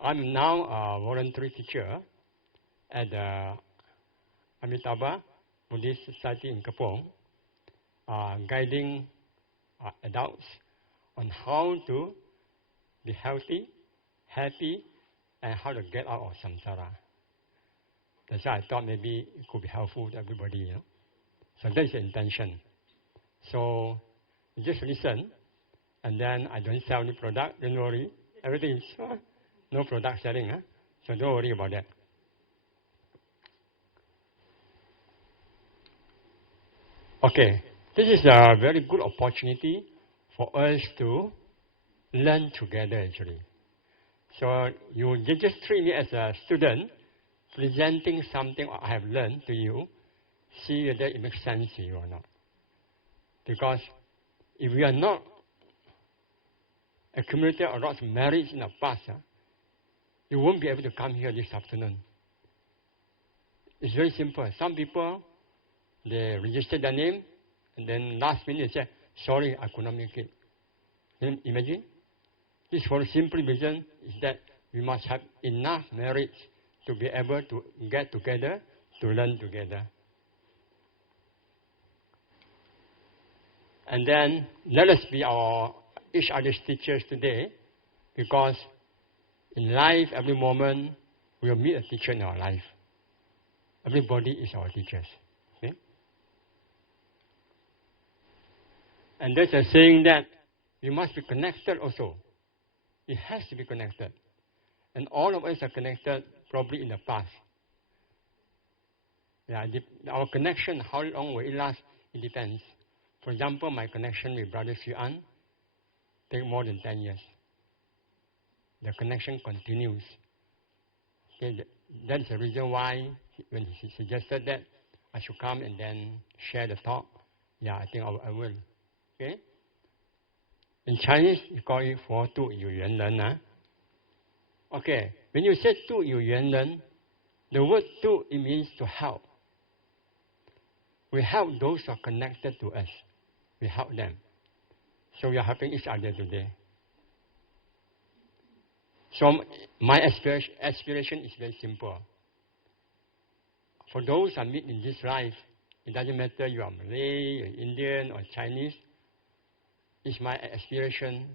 I'm now a voluntary teacher at the Amitabha Buddhist Society in Kapong, guiding adults on how to be healthy, happy, and how to get out of samsara. That's why I thought maybe it could be helpful to everybody, you know. So that's the intention. So just listen, and then I don't sell any product, don't worry. Everything is no product selling, huh? So don't worry about that. Okay, this is a very good opportunity for us to learn together actually. So you just treat me as a student, presenting something I have learned to you, see whether it makes sense to you or not. Because if we are not accumulated a lot of merits in the past, you won't be able to come here this afternoon. It's very simple. Some people, they register their name, and then last minute they say, sorry, I could not make it. Then imagine? This for a simple reason is that we must have enough merits to be able to get together, to learn together. And then let us be each other's teachers today, because in life, every moment, we will meet a teacher in our life. Everybody is our teachers. Okay? And there's a saying that we must be connected also. It has to be connected. And all of us are connected probably in the past. Yeah, our connection, how long will it last? It depends. For example, my connection with Brother Sri An takes more than 10 years. The connection continues. Okay, that's the reason why when he suggested that I should come and then share the talk, yeah, I think I will. Okay? In Chinese, you call it 佛度有缘人. Okay, when you say 度有缘人, the word 度, it means to help. We help those who are connected to us. We help them. So we are helping each other today. So my aspiration is very simple. For those I meet in this life, it doesn't matter you are Malay, or Indian, or Chinese. It's my aspiration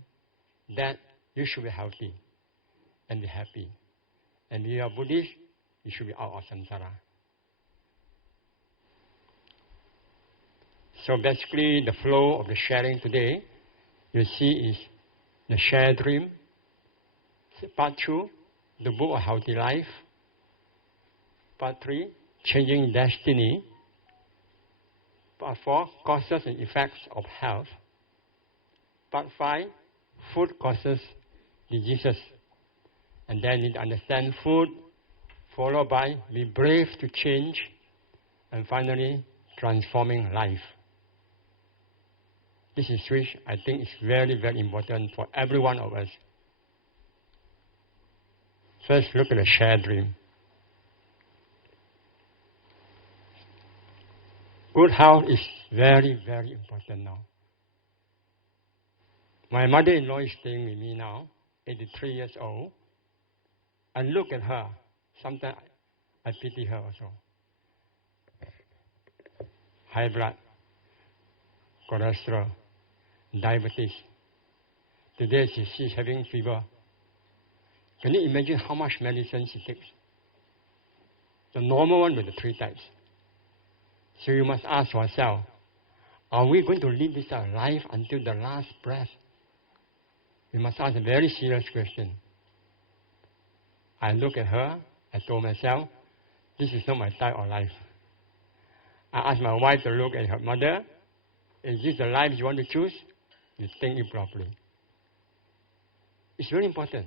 that you should be healthy and be happy. And if you are Buddhist, you should be out of samsara. So basically, the flow of the sharing today, you see, is the shared dream. Part 2, the book of healthy life. Part 3, changing destiny. Part 4, causes and effects of health. Part 5, food causes diseases. And then you need to understand food, followed by be brave to change, and finally, transforming life. This is which I think is very, very important for every one of us. First, look at the shared dream. Good health is very, very important now. My mother-in-law is staying with me now, 83 years old. I look at her. Sometimes I pity her also. High blood, cholesterol, diabetes. Today she's having fever. Can you imagine how much medicine she takes? The normal one with the 3 types. So you must ask yourself, are we going to live this life until the last breath? We must ask a very serious question. I look at her, I told myself, this is not my type of life. I asked my wife to look at her mother. Is this the life you want to choose? You think it properly. It's very important.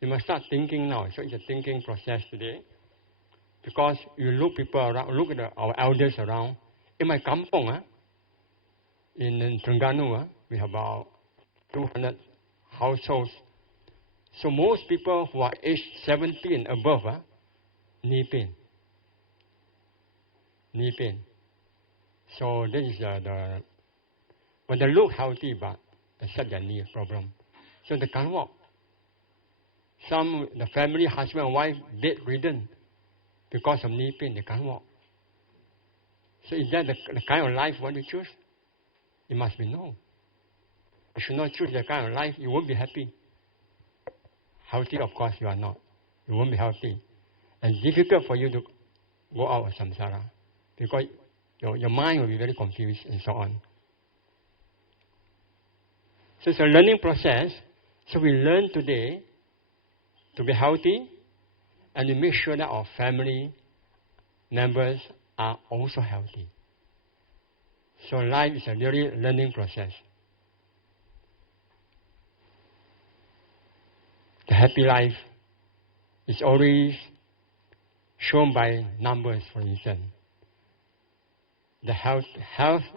You must start thinking now. So it's a thinking process today. Because you look people around, look at our elders around. In my kampong, in Terengganu, we have about 200 households. So most people who are aged 70 and above, knee pain. Knee pain. So this is when they look healthy, but they set their knee problem. So they can't walk. the family, husband and wife, bedridden because of knee pain, they can't walk. So is that the kind of life you want to choose? It must be no. You should not choose that kind of life. You won't be happy. Healthy, of course, you are not. You won't be healthy. And it's difficult for you to go out of samsara because your mind will be very confused and so on. So it's a learning process. So we learn today to be healthy and we make sure that our family members are also healthy. So life is a really learning process. The happy life is always shown by numbers, for instance. The health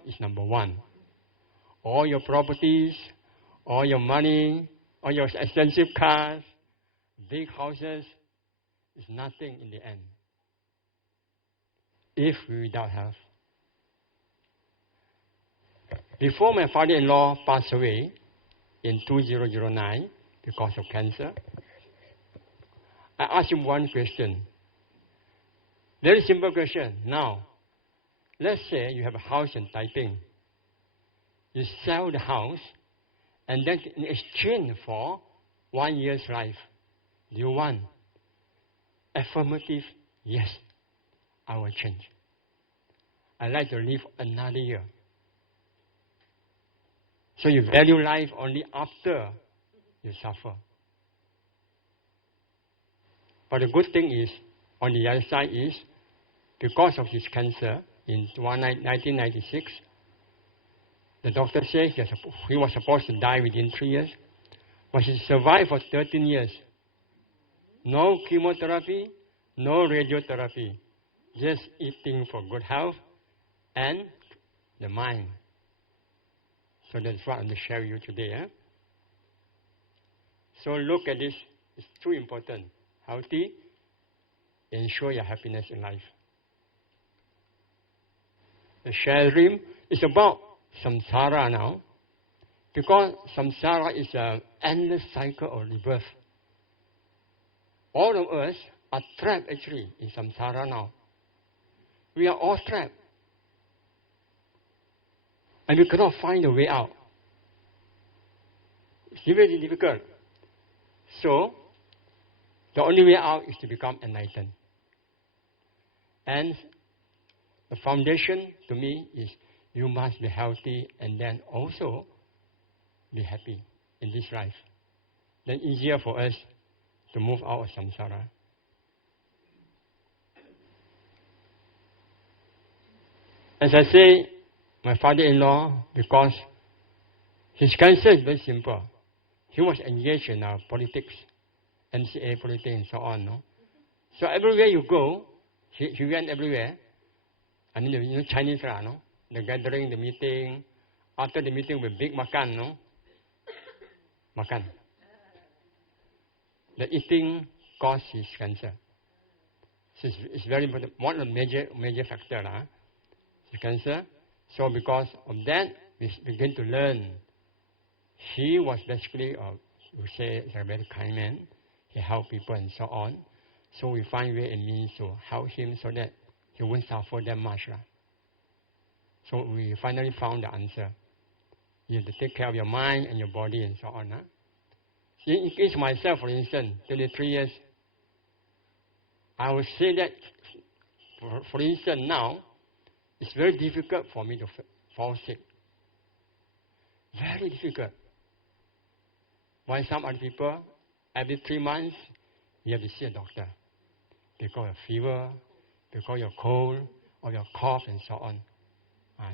is number one. All your properties, all your money, all your expensive cars, big houses, is nothing in the end if without health. Before my father-in-law passed away in 2009 because of cancer, I asked him one question. Very simple question. Now, let's say you have a house in Taiping. You sell the house, and then in exchange for 1 year's life, do you want? Affirmative, yes, I will change. I'd like to live another year. So you value life only after you suffer. But the good thing is, on the other side is, because of his cancer in 1996, the doctor says he was supposed to die within 3 years, but he survived for 13 years. No chemotherapy, no radiotherapy, just eating for good health and the mind. So that's what I'm going to share with you today. So look at this. It's too important. Healthy, ensure your happiness in life. The share dream is about samsara now, because samsara is an endless cycle of rebirth. All of us are trapped actually in samsara now. We are all trapped. And we cannot find a way out. It's very difficult. So, the only way out is to become enlightened. And the foundation to me is you must be healthy and then also be happy in this life. Then easier for us to move out of samsara. As I say, my father-in-law, because his cancer is very simple. He was engaged in politics, NCA politics and so on. No? So everywhere you go, he went everywhere. I mean, you know, Chinese, no? The gathering, the meeting. After the meeting, with big makan, no? Makan. The eating caused his cancer. So it's very important. One of the major factors, the cancer. So because of that, we begin to learn. He was basically, we say, a very kind man. He helped people and so on. So we find way and means to help him so that he won't suffer that much. So we finally found the answer. You have to take care of your mind and your body and so on. In case myself, for instance, 23 years, I would say that, for instance, now, it's very difficult for me to fall sick. Very difficult. While some other people, every 3 months, you have to see a doctor. Because of fever, because your cold, or your cough, and so on.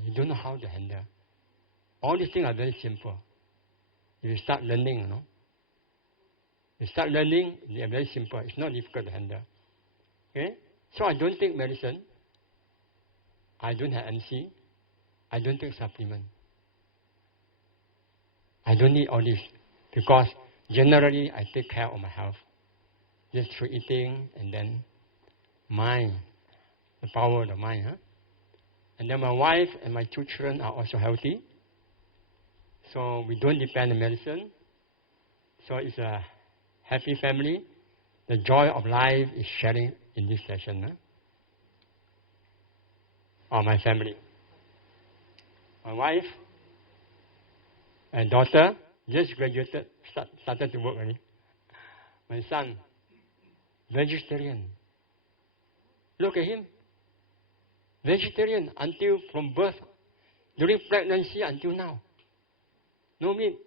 You don't know how to handle. All these things are very simple. If you start learning, you know. You start learning, they are very simple. It's not difficult to handle. Okay? So I don't take medicine. I don't have MC. I don't take supplement. I don't need all this. Because generally, I take care of my health. Just through eating and then mind. The power of the mind. And then my wife and my 2 children are also healthy. So we don't depend on medicine. So it's a happy family. The joy of life is sharing in this session. Or my family. My wife and daughter just graduated, started to work already. My son, vegetarian. Look at him. Vegetarian until from birth, during pregnancy until now. No meat.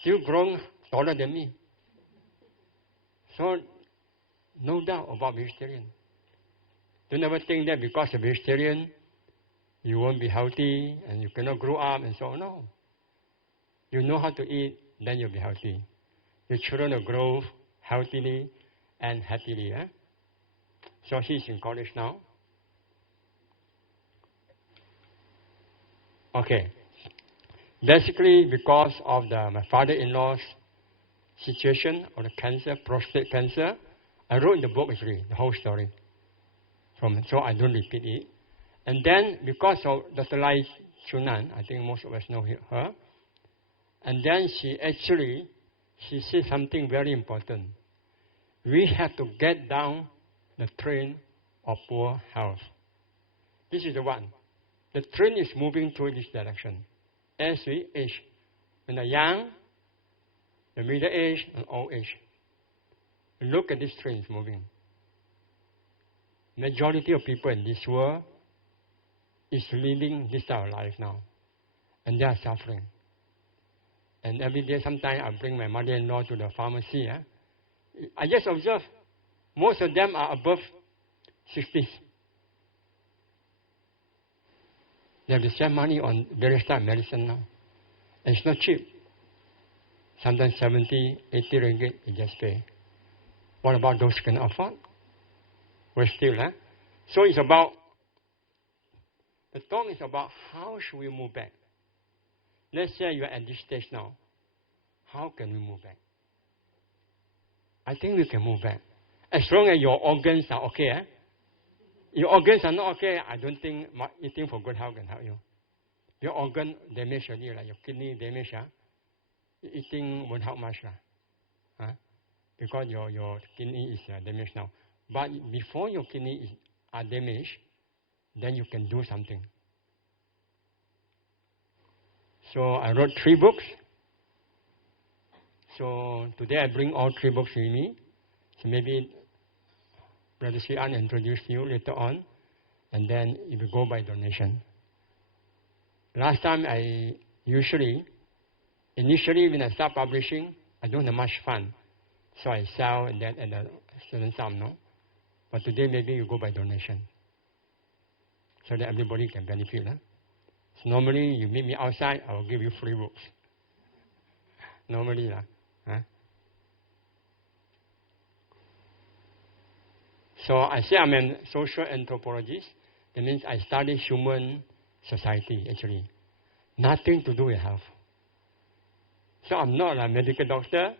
Still growing taller than me. So, no doubt about vegetarian. Don't ever think that because you're vegetarian, you won't be healthy and you cannot grow up and so on. No. You know how to eat, then you'll be healthy. Your children will grow healthily and happily. So he's in college now. Okay. Basically, because of my father-in-law's situation of the cancer, prostate cancer, I wrote in the book actually the whole story. So I don't repeat it. And then because of Dr. Lai Chunan, I think most of us know her, and then she said something very important. We have to get down the train of poor health. This is the one. The train is moving toward this direction. As we age, when the young, the middle age, and old age, look at this train is moving. Majority of people in this world is living this type of life now, and they are suffering. And every day, sometimes I bring my mother-in-law to the pharmacy. I just observe, most of them are above 60s. They have to spend money on various types of medicine now. And it's not cheap. Sometimes 70, 80 ringgit, you just pay. What about those who can afford? We're still, So it's about, the talk is about how should we move back. Let's say you're at this stage now. How can we move back? I think we can move back. As long as your organs are okay. Your organs are not okay, I don't think eating for good health can help you. Your organ damage already, like your kidney damage, eating won't help much. Because your kidney is damaged now. But before your kidney are damaged, then you can do something. So I wrote 3 books. So today I bring all 3 books with me. So maybe Brother Sian introduce you later on, and then it will go by donation. Last time initially when I start publishing, I don't have much fun. So I sell and then at a certain sum, no? But today maybe you go by donation. So that everybody can benefit. So normally you meet me outside, I will give you free books. Normally. So I say I'm a social anthropologist. That means I study human society, actually. Nothing to do with health. So I'm not a medical doctor,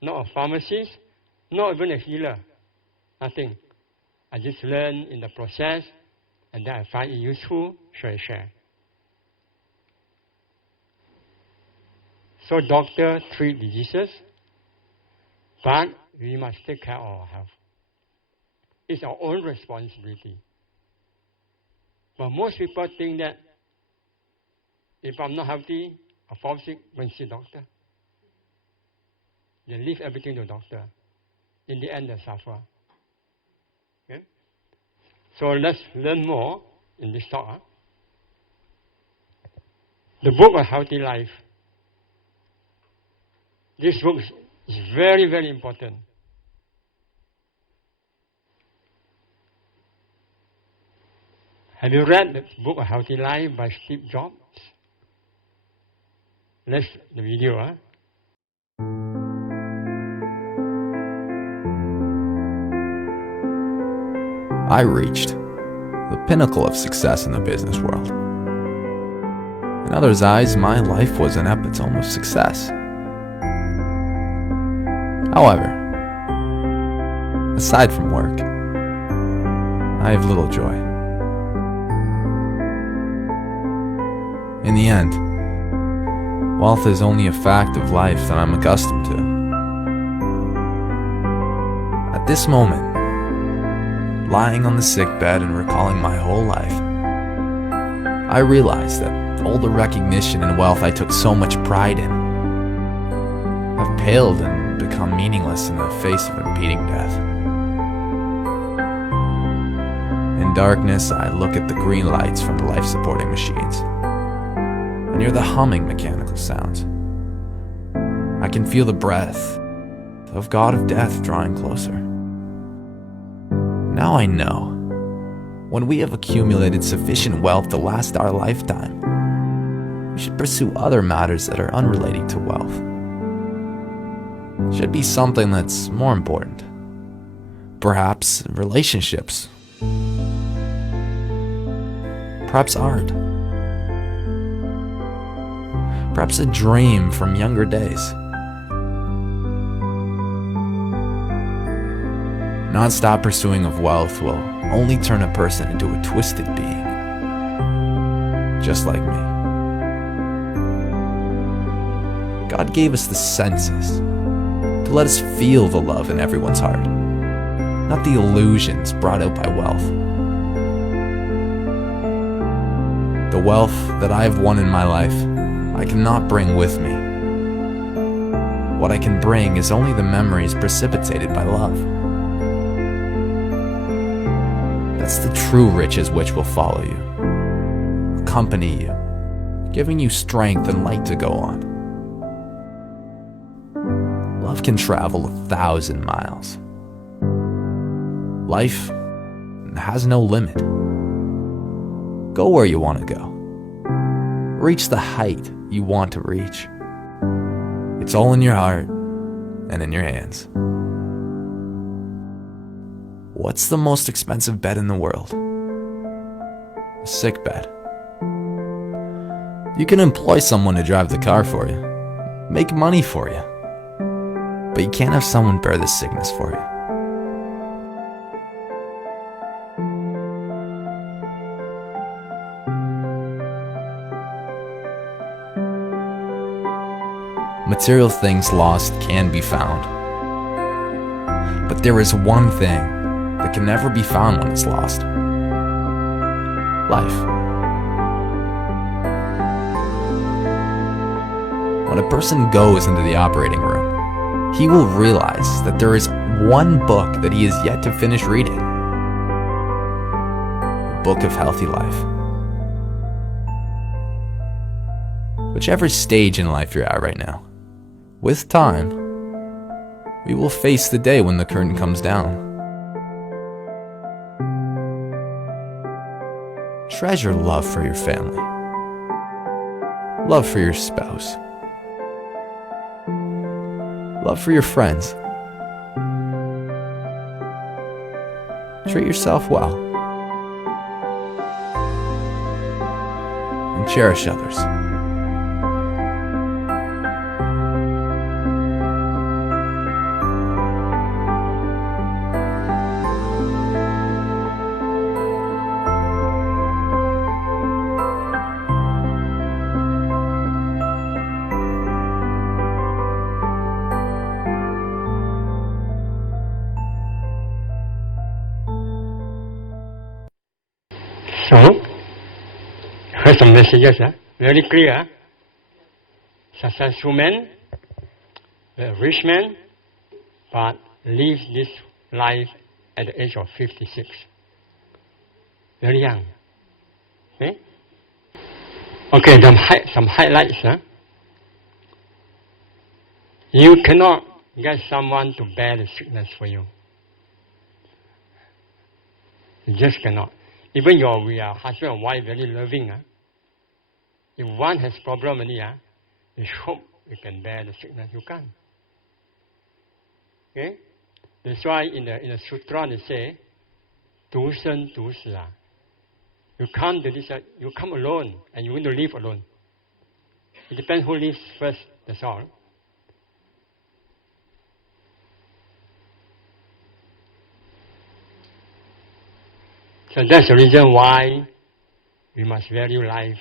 not a pharmacist, not even a healer. Nothing. I just learn in the process, and then I find it useful, so I share. So doctors treat diseases, but we must take care of our health. It's our own responsibility. But most people think that if I'm not healthy, I fall sick, when see a doctor. They leave everything to the doctor. In the end, they suffer. Okay? So let's learn more in this talk. The book of Healthy Life. This book is very, very important. Have you read the book of Healthy Life by Steve Jobs? Let's the video. I reached the pinnacle of success in the business world. In others' eyes, my life was an epitome of success. However, aside from work, I have little joy. In the end, wealth is only a fact of life that I'm accustomed to. At this moment, lying on the sick bed and recalling my whole life, I realized that all the recognition and wealth I took so much pride in have paled and become meaningless in the face of impending death. In darkness, I look at the green lights from the life-supporting machines. I hear the humming mechanical sounds. I can feel the breath of God of Death drawing closer. Now I know, when we have accumulated sufficient wealth to last our lifetime, we should pursue other matters that are unrelated to wealth. It should be something that's more important. Perhaps relationships. Perhaps art. Perhaps a dream from younger days. Non-stop pursuing of wealth will only turn a person into a twisted being, just like me. God gave us the senses to let us feel the love in everyone's heart, not the illusions brought out by wealth. The wealth that I have won in my life, I cannot bring with me. What I can bring is only the memories precipitated by love. That's the true riches which will follow you, accompany you, giving you strength and light to go on. Love can travel 1,000 miles. Life has no limit. Go where you want to go. Reach the height you want to reach. It's all in your heart and in your hands. What's the most expensive bed in the world? A sick bed. You can employ someone to drive the car for you, make money for you, but you can't have someone bear the sickness for you. Material things lost can be found, but there is one thing that can never be found when it's lost. Life. When a person goes into the operating room, he will realize that there is one book that he has yet to finish reading. The book of healthy life. Whichever stage in life you're at right now, with time, we will face the day when the curtain comes down. Treasure love for your family, love for your spouse, love for your friends. Treat yourself well, and cherish others. So, here's some messages, very clear. Successful man, a rich man, but lives this life at the age of 56. Very young. Okay, okay, some highlights. You cannot get someone to bear the sickness for you. You just cannot. Even we are husband and wife, very loving. If one has problem, you hope you can bear the sickness. You can't. Okay? That's why in the sutra they say, 独生独死. You come to this, you come alone, and you want to live alone. It depends who lives first. That's all. So that's the reason why we must value life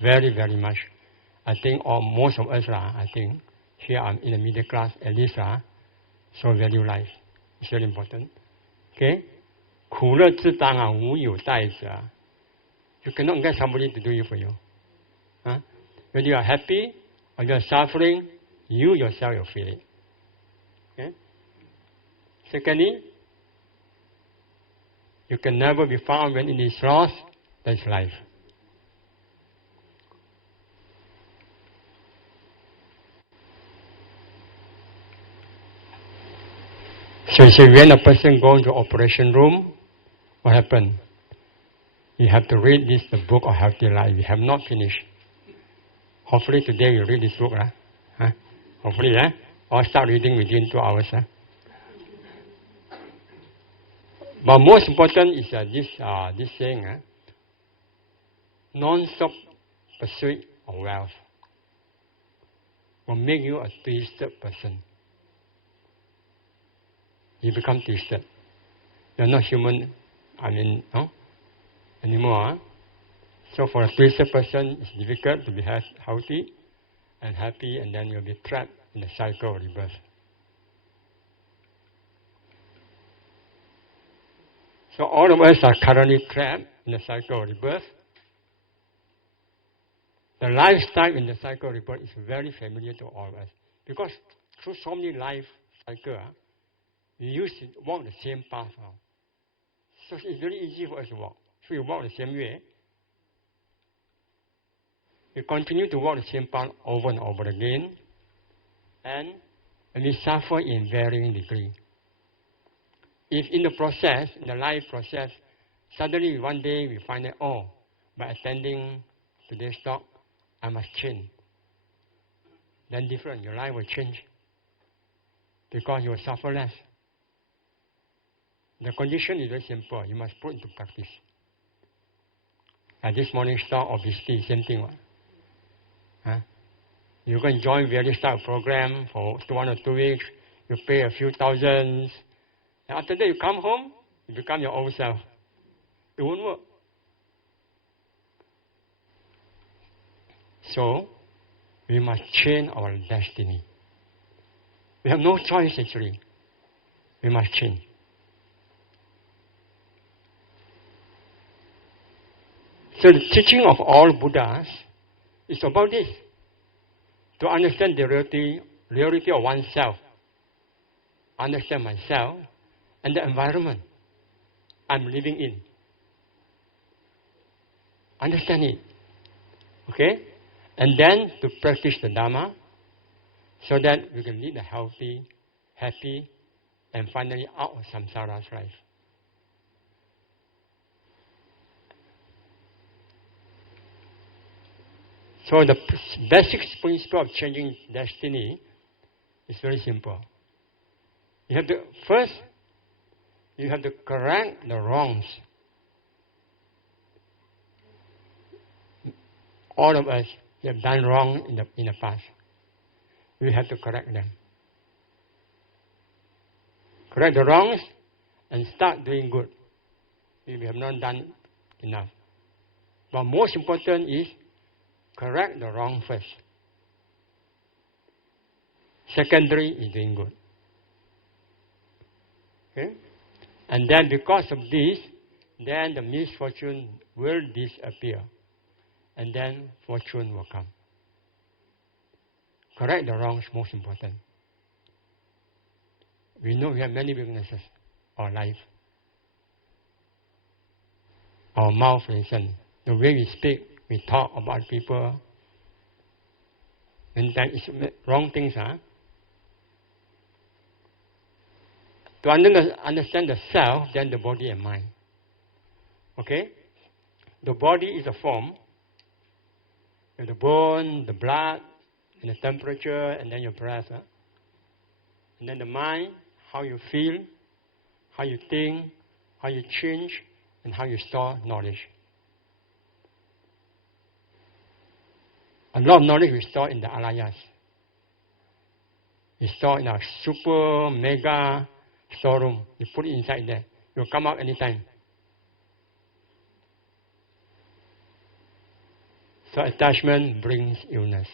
very, very much. I think most of us, I think, here I'm in the middle class, at least, so value life. It's very important. Okay? 苦乐自当啊，无有代者。You cannot get somebody to do it for you. When you are happy or you are suffering, you yourself will feel it. Okay? Secondly, you can never be found when it is lost. That's life. So you see, when a person goes to operation room, what happened? You have to read the book of Healthy Life. We have not finished. Hopefully today you read this book. Huh? Hopefully, or start reading within 2 hours. But most important is this saying, non-stop pursuit of wealth will make you a twisted person. You become twisted. You're not human, anymore. So for a twisted person, it's difficult to be healthy and happy, and then you'll be trapped in the cycle of rebirth. So all of us are currently trapped in the cycle of rebirth. The lifestyle in the cycle of rebirth is very familiar to all of us. Because through so many life cycles, we used to walk the same path. So it's very easy for us to walk. So we walk the same way. We continue to walk the same path over and over again. And we suffer in varying degree. If in the process, in the life process, suddenly one day we find that, by attending today's talk, I must change. Then different, your life will change. Because you will suffer less. The condition is very simple. You must put into practice. At this morning's talk, obviously, same thing. You can join various type of program for 1 or 2 weeks. You pay a few thousands. And after that, you come home, you become your old self. It won't work. So, we must change our destiny. We have no choice, actually. We must change. So the teaching of all Buddhas is about this. To understand the reality of oneself, understand myself, and the environment I'm living in. Understand it. Okay? And then to practice the Dhamma so that we can lead a healthy, happy, and finally out of samsara's life. So the basic principle of changing destiny is very simple. You have to correct the wrongs. All of us have done wrong in the past. We have to correct them. Correct the wrongs and start doing good. We have not done enough. But most important is correct the wrong first. Secondary is doing good. Okay? And then because of this, then the misfortune will disappear. And then fortune will come. Correct the wrongs is most important. We know we have many weaknesses. Our life. Our mouth, for instance. The way we speak, we talk about people. And then it's wrong things, To understand the self, then the body and mind. Okay? The body is a form. You have the bone, the blood, and the temperature, and then your breath. And then the mind, how you feel, how you think, how you change, and how you store knowledge. A lot of knowledge we store in the alayas. We store in our super, mega storeroom. You put it inside there. It will come out anytime. So attachment brings illness.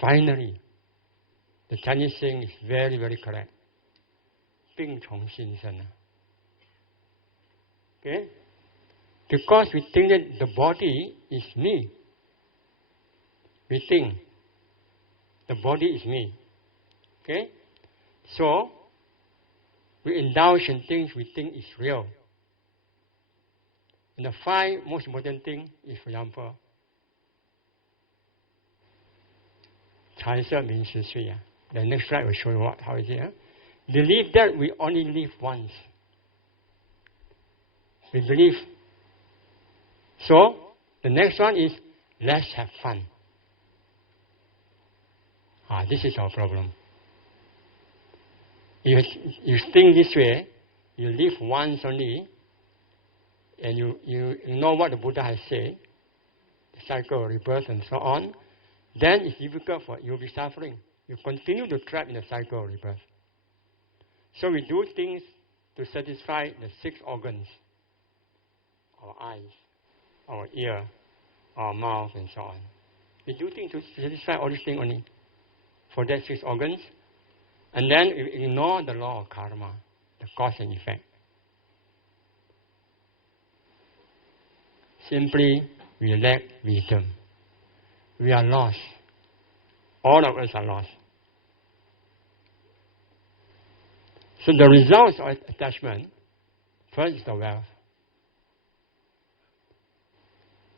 Finally, the Chinese saying is very, very correct. 病从心生啊。Okay? Because we think that the body is me. We think the body is me. Okay? So, we indulge in things we think is real. And the 5 most important things is, for example, 财色名食睡啊。The next slide will show you how is it. Believe that we only live once. We believe. So, the next one is, let's have fun. This is our problem. If you think this way, you live once only, and you know what the Buddha has said, the cycle of rebirth and so on, then it's difficult for you, you'll be suffering. You continue to trap in the cycle of rebirth. So we do things to satisfy the 6 organs, our eyes, our ear, our mouth, and so on. We do things to satisfy all these things only for that 6 organs, and then we ignore the law of karma, the cause and effect. Simply, we lack wisdom. We are lost. All of us are lost. So the results of attachment, first is the wealth.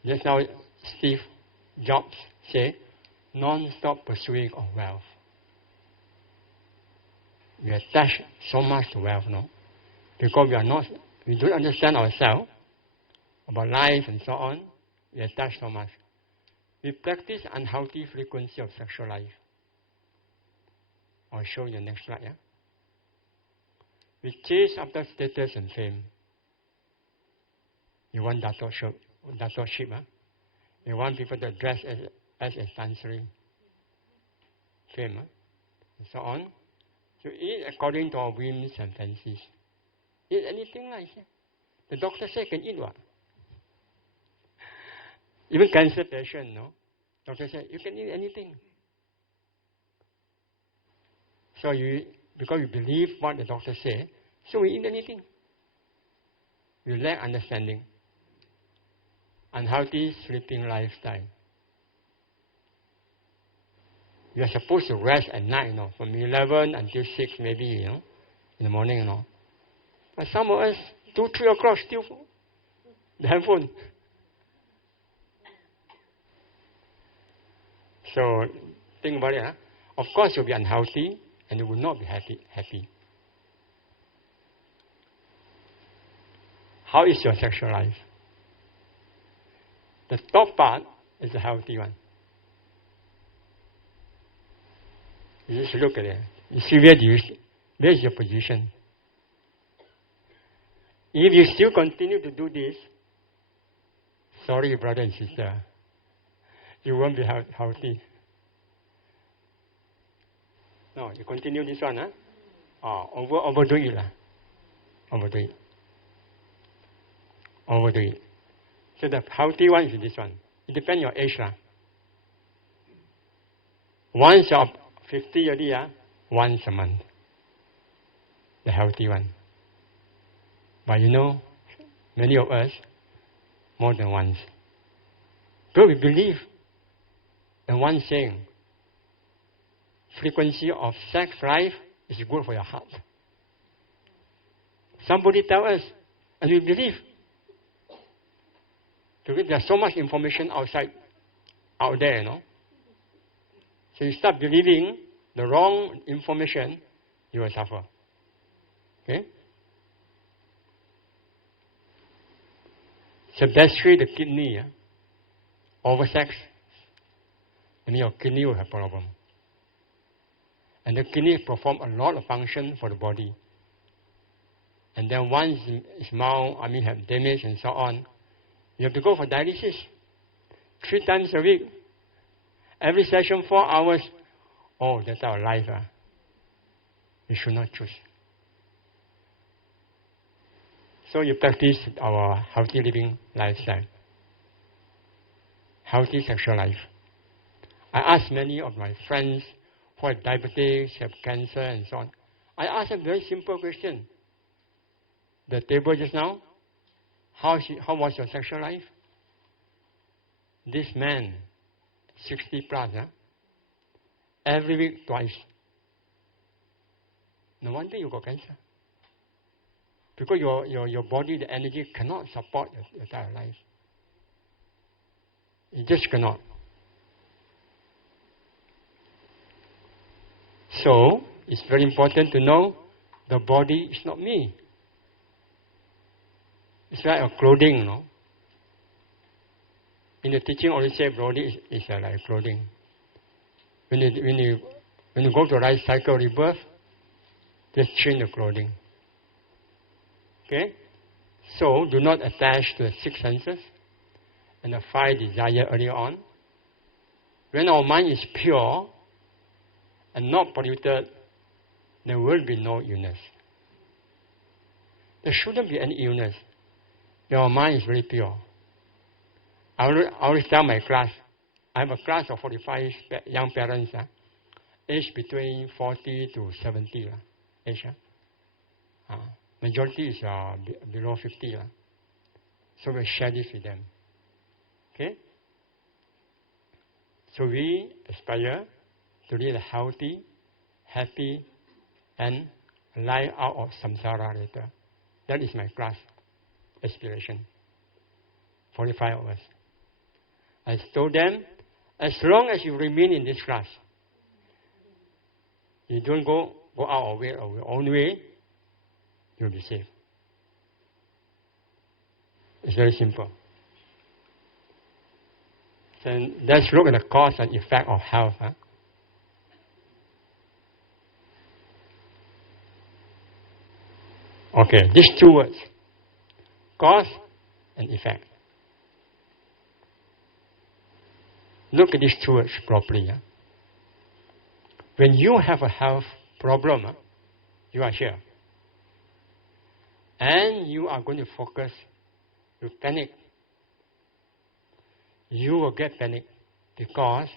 Just now, Steve Jobs said, non-stop pursuing of wealth. We attach so much to wealth, no? Because we don't understand ourselves, about life and so on, we attach so much. We practice unhealthy frequency of sexual life. I'll show you the next slide. Yeah? We chase after status and fame. You want datorship, huh? You want people to dress as a dancer, fame, huh? And so on. So eat according to our whims and fancies. Eat anything like that. The doctor said can eat what? Even cancer patient, no? Doctor said, you can eat anything. So because you believe what the doctor said, so we eat anything. We lack understanding. Unhealthy sleeping lifestyle. You are supposed to rest at night, from 11 until 6 maybe, in the morning, But some of us, 2, 3 o'clock still the handphone. So think about it. Huh? Of course, you'll be unhealthy and you will not be happy. How is your sexual life? The top part is the healthy one. You just look at it. You see where's your position. If you still continue to do this, sorry, brother and sister, you won't be healthy. No, you continue this one, huh? Overdo it. Overdo it. So the healthy one is this one. It depends on your age. Once you're 50 already, once a month. The healthy one. But many of us, more than once. Because we believe in one saying, frequency of sex life is good for your heart. Somebody tell us, and we believe. Because there's so much information out there, So you start believing the wrong information, you will suffer. Okay? So basically the kidney, oversex, and your kidney will have problem. And the kidney perform a lot of function for the body. And then once it's have damage and so on, you have to go for dialysis 3 times a week. Every session 4 hours. Oh, that's our life. We should not choose. So you practice our healthy living lifestyle. Healthy sexual life. I ask many of my friends who have diabetes, have cancer and so on. I asked a very simple question. The table just now, how was your sexual life? This man, 60 plus, every week twice. No wonder you got cancer. Because your body, the energy cannot support your entire life. It just cannot. So, it's very important to know the body is not me. It's like a clothing, no? In the teaching, always say body is like clothing. When you go to life cycle rebirth, just change the clothing. Okay? So, do not attach to the 6 senses and the 5 desires earlier on. When our mind is pure and not polluted, there will be no illness. There shouldn't be any illness. Your mind is very pure. I always tell my class, I have a class of 45 young parents, aged between 40 to 70 age. Majority is below 50. So we share this with them. Okay? So we aspire to lead a healthy, happy, and life out of samsara later. That is my class aspiration. 45 of us. I told them, as long as you remain in this class, you don't go out of your own way, you'll be safe. It's very simple. Then let's look at the cause and effect of health. Okay, these 2 words, cause and effect. Look at these 2 words properly. When you have a health problem, you are here. And you are going to focus, you panic. You will get panic because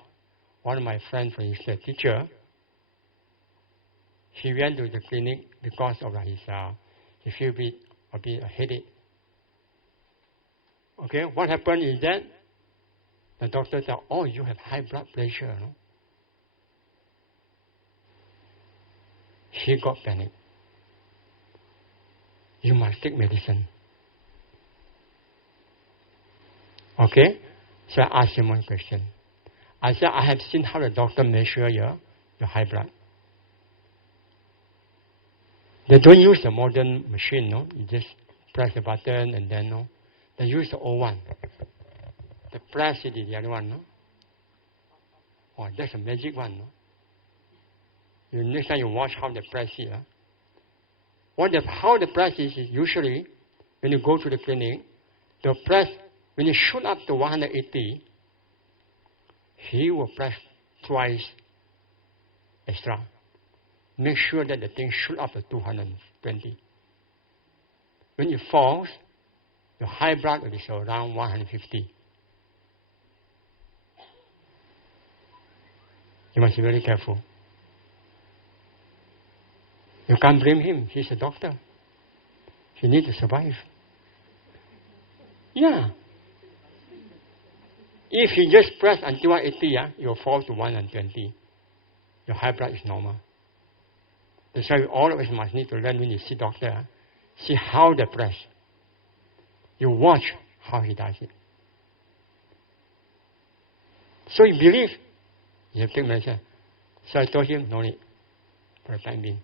one of my friends, for instance, teacher, he went to the clinic because of he feel a bit headache. Okay, what happened is that the doctor said, oh, you have high blood pressure. No? He got panic. You must take medicine. Okay? So I asked him one question. I said, I have seen how the doctor measure your high blood. They don't use the modern machine, no? You just press the button and then, no? They use the old one. The press is the other one, no? Oh, that's a magic one, no? Next time you watch how the press is. How the press is usually, when you go to the clinic, the press, when you shoot up to 180, he will press twice extra. Make sure that the thing shoot up to 220. When it falls, your high blood will be around 150. You must be very careful. You can't blame him. He's a doctor. He needs to survive. Yeah. If he just press until 180, you'll fall to 120. Your high blood is normal. That's why all of us must need to learn when you see doctor. See how they press. You watch how he does it. So you believe, you have to take medicine. So I told him, no need for the time being.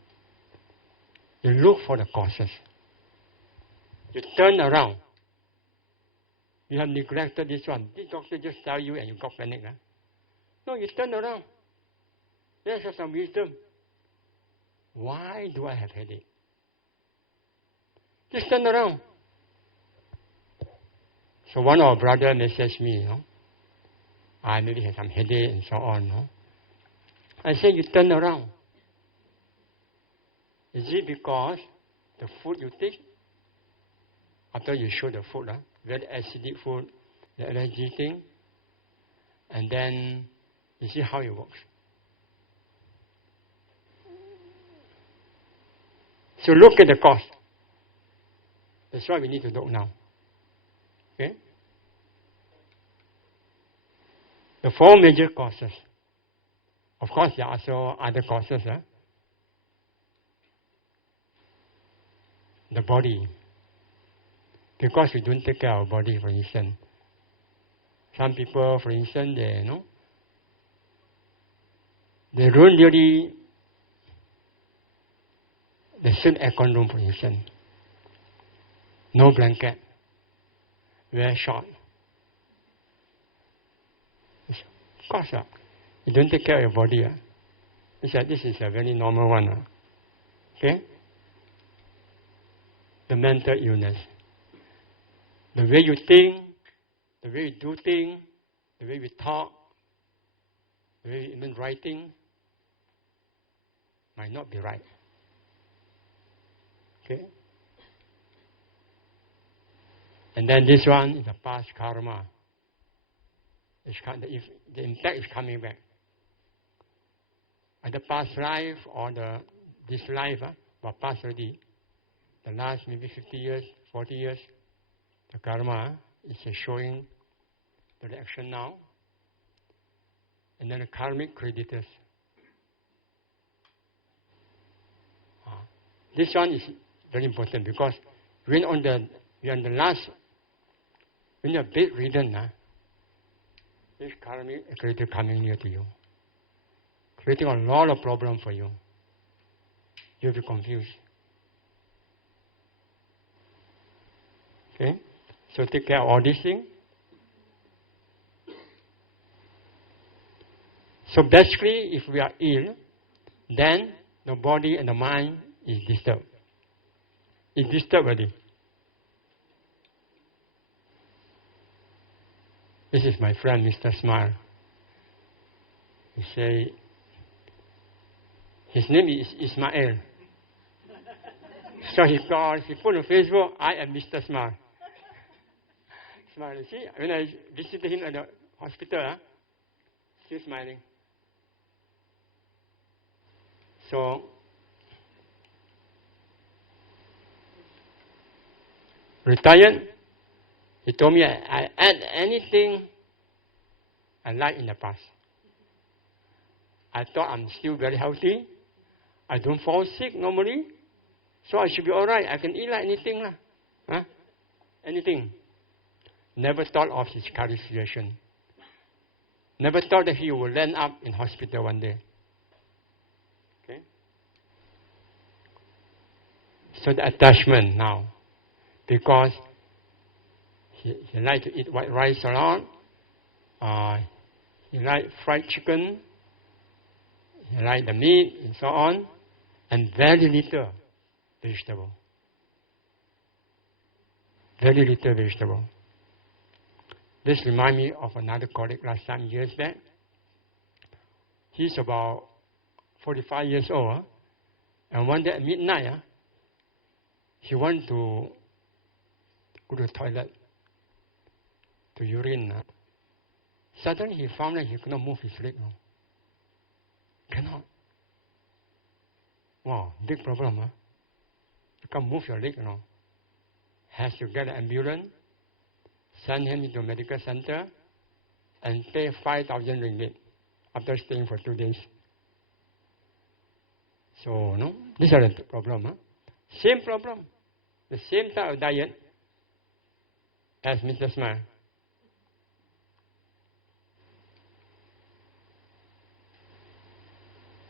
You look for the causes. You turn around. You have neglected this one. This doctor just tell you and you got panic. No, you turn around. Let's have some wisdom. Why do I have headache? Just turn around. So one of our brother messaged me, I maybe have some headache and so on. I said, you turn around. Is it because the food you take, after you show the food, very acidic food, the allergy thing, and then you see how it works. So look at the cause. That's what we need to look now. Okay? The 4 major causes. Of course, there are also other causes. The body. Because we don't take care of our body, for instance. Some people, for instance, they don't really, they sit aircon room, for instance. No blanket. Very short. Of course, you don't take care of your body. This is a very normal one. Okay? The mental illness. The way you think, the way you do things, the way we talk, the way we even writing might not be right. Okay? And then this one is the past karma. The impact is coming back. Either past life or this life, but past already. The last maybe 50 years, 40 years, the karma is showing the reaction now. And then the karmic creditors. This one is very important because when you're on the last, when you're bedridden, this karmic creditor coming near to you, creating a lot of problem for you. You'll be confused. Okay? So take care of all these things. So basically, if we are ill, then the body and the mind is disturbed. It's disturbed already. This is my friend, Mr. Smile. He say, his name is Ismail. So he put on Facebook, I am Mr. Smile. Smile. See, when I visited him at the hospital, still smiling. So, retired, he told me I add anything I like in the past. I thought I'm still very healthy. I don't fall sick normally. So I should be all right. I can eat like anything. Anything. Never thought of his current situation. Never thought that he would end up in hospital one day. Okay? So the attachment now. Because he likes to eat white rice a lot. He likes fried chicken. He likes the meat and so on. And very little vegetable. Very little vegetable. This reminds me of another colleague last time, years back. He's about 45 years old. And one day at midnight, he wanted to go to the toilet, to urine. Suddenly he found that he could not move his leg. Cannot. Wow, big problem. You can't move your leg. Has to get an ambulance, send him into a medical center, and pay 5,000 ringgit after staying for 2 days. So, these are the problem. Same problem. The same type of diet as Mr. Smile.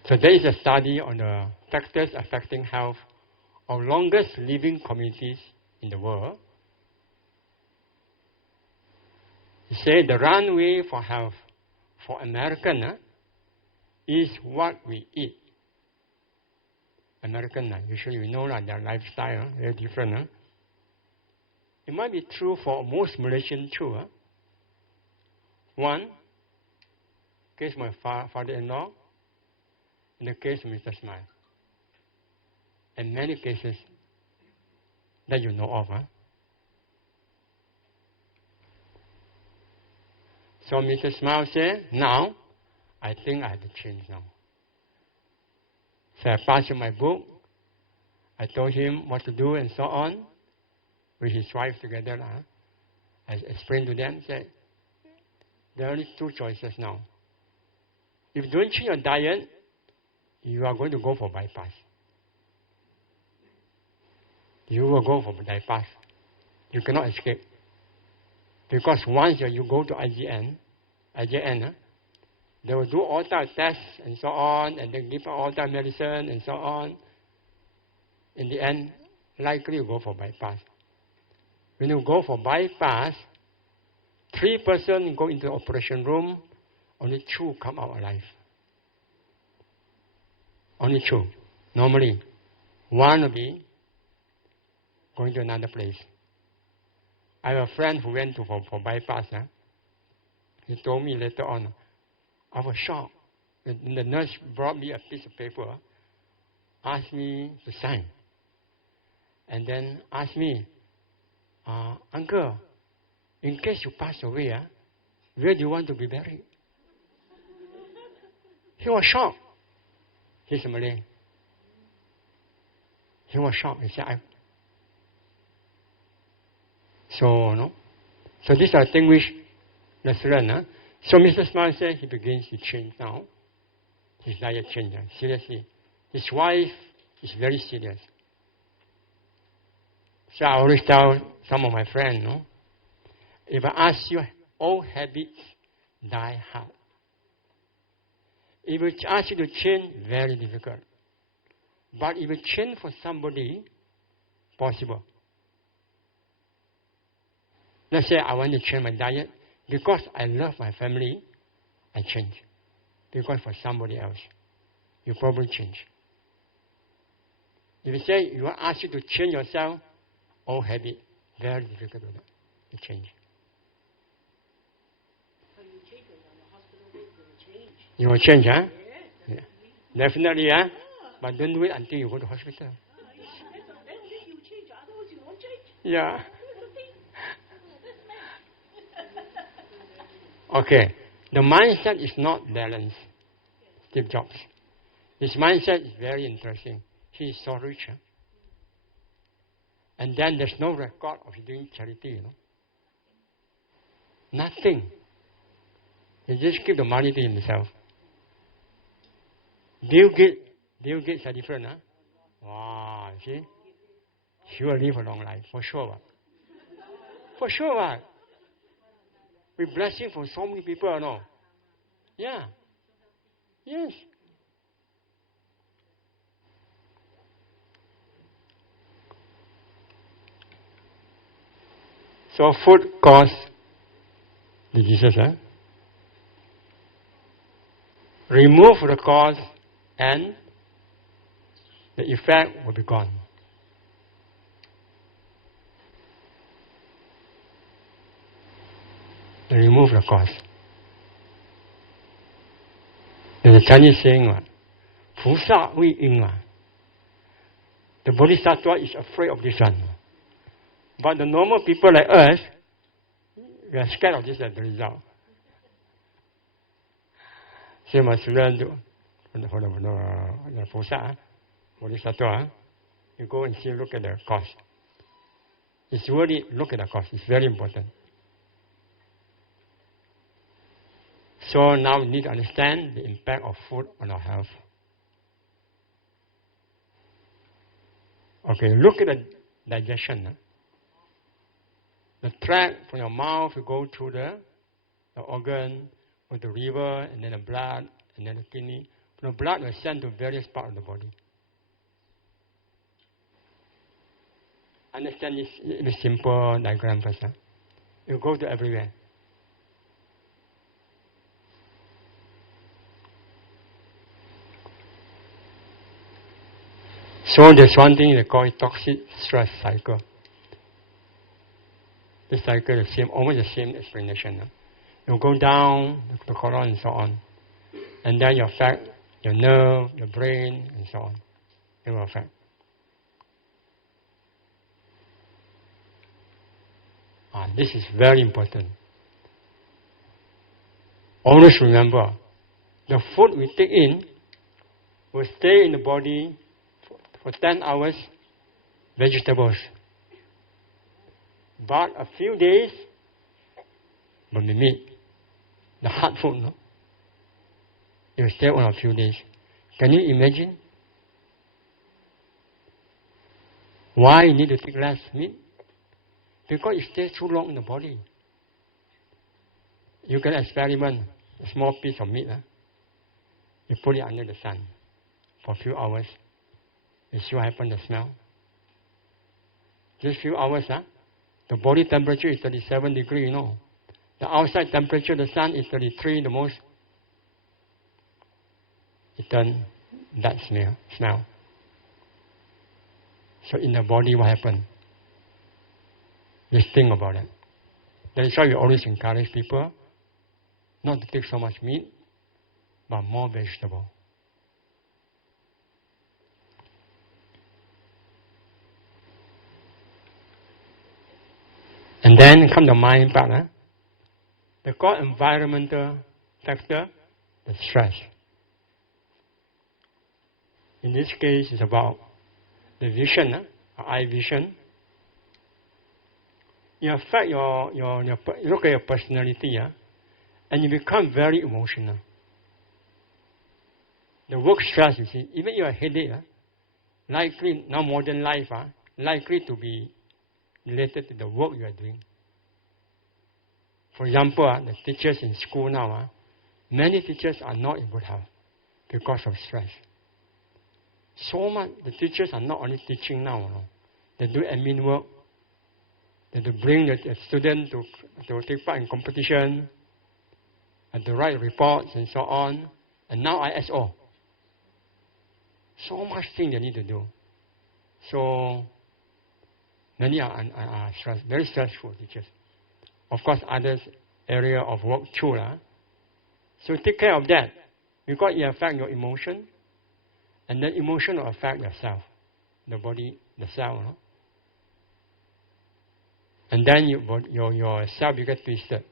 So there is a study on the factors affecting health of longest living communities in the world. He said the runway for health for American is what we eat. American, usually we know their lifestyle very different. It might be true for most Malaysians too. One, case my father-in-law, in the case of Mr. Smile. And many cases that you know of. So Mr. Smile said, now, I think I have to change now. So I passed you my book. I told him what to do and so on, with his wife together. I explained to them, said, there are only two choices now. If you don't change your diet, you are going to go for bypass. You will go for bypass. You cannot escape. Because once you go to IGN, they will do all type of tests and so on, and they give all type of medicine and so on. In the end, likely you go for bypass. When you go for bypass, 3 persons go into the operation room, only 2 come out alive. Only 2. Normally, 1 will be going to another place. I have a friend who went for bypass. He told me later on, I was shocked. The nurse brought me a piece of paper, asked me to sign, and then asked me, Uncle, in case you pass away, where do you want to be buried? He was shocked. He's a Malay. He was shocked. He said, So these are things which let's learn. So Mr. Smile said he begins to change now. His diet changes. Seriously. His wife is very serious. So I always tell some of my friends, if I ask you, all habits die hard. If I ask you to change, very difficult. But if you change for somebody, possible. Let's say I want to change my diet. Because I love my family, I change. Because for somebody else, you probably change. If you say you want to ask you to change yourself, old habit, very difficult to change. So you change when you're in the hospital, you will change. You will change, huh? Yes. Yeah. Definitely, huh? But don't do it until you go to hospital. Then you change, otherwise you won't change. Yeah. Okay. The mindset is not balanced. Steve Jobs. His mindset is very interesting. He is so rich. And then there's no record of doing charity, Nothing. He just give the money to himself. Bill Gates are different, huh? Wow, see? He will live a long life, for sure. For sure. We blessing for so many people, no? Yeah. Yes. So food causes diseases, huh? Remove the cause and the effect will be gone. Remove the cause. There's a Chinese saying, 菩萨为因. The Bodhisattva is afraid of this one. But the normal people like us, we are scared of this as the result. So you must learn to, the Pusa, Bodhisattva, you go and see, look at the cause. It's really, look at the cause. It's very important. So now we need to understand the impact of food on our health. Okay, look at the digestion. The tract from your mouth will go through the organ, with the liver, and then the blood, and then the kidney. The blood will send to various parts of the body. Understand this simple diagram first. It will go to everywhere. So there's one thing they call it toxic stress cycle. This cycle is almost the same explanation. You go down the colon and so on, and then you affect your nerve, your brain, and so on. It will affect. This is very important. Always remember, the food we take in will stay in the body for 10 hours vegetables. But a few days, will be meat. The hard food, no? You stay on a few days. Can you imagine? Why you need to take less meat? Because it stays too long in the body. You can experiment a small piece of meat. You put it under the sun for a few hours. You see what happens, the smell. Just few hours, the body temperature is 37 degrees, you know. The outside temperature, the sun is 33 the most. It turns that smell. So in the body, what happens? Just think about it. That is why we always encourage people not to take so much meat, but more vegetable. And then come the mind part. The core environmental factor, the stress. In this case, it's about the vision, eye vision. You affect your look at your personality, and you become very emotional. The work stress, you see, even your headache, likely, now modern life, likely to be related to the work you are doing. For example, the teachers in school now, many teachers are not in good health because of stress. So much, the teachers are not only teaching now, they do admin work, they do bring the student to take part in competition, and to write reports and so on, and now ISO. So much thing they need to do. So many are very stressful teachers. Of course, others area of work too. So take care of that, because it affects your emotion, and then emotion will affect yourself, the body, the cell. And then your cell will get twisted.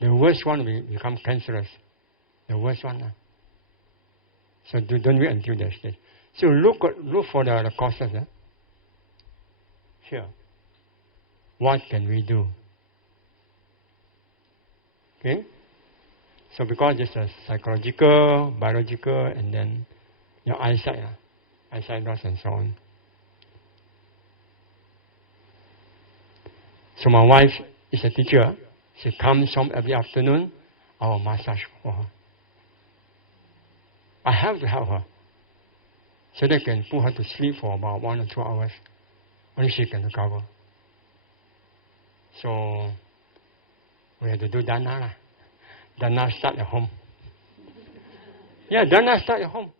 The worst one will become cancerous. The worst one. So don't wait until that stage. So look for the causes. Here. What can we do? Okay? So because it's a psychological, biological, and then your eyesight loss and so on. So my wife is a teacher. She comes home every afternoon. I will massage for her. I have to help her, so they can put her to sleep for about 1 or 2 hours. Only she can recover. So we have to do dana. Dana start at home. Yeah, dana start at home.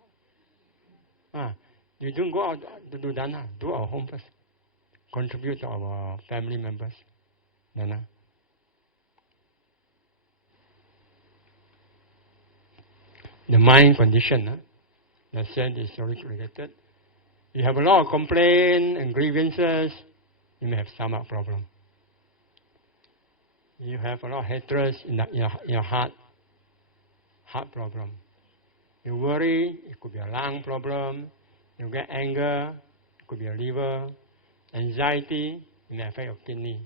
You don't go out to do dana. Do our home first. Contribute to our family members. Dana. The mind condition, the said is related. You have a lot of complaints and grievances, you may have stomach problem. You have a lot of hatred in your heart problem. You worry, it could be a lung problem. You get anger, it could be a liver. Anxiety, it may affect your kidney.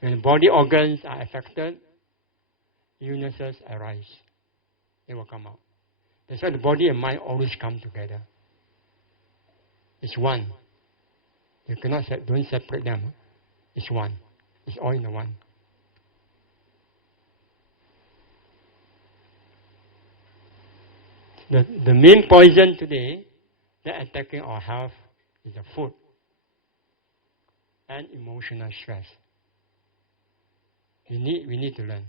When body organs are affected, illnesses arise. They will come out. That's why the body and mind always come together. It's one. You cannot don't separate them. It's one. It's all in the one. The main poison today that attacking our health is the food and emotional stress. We need to learn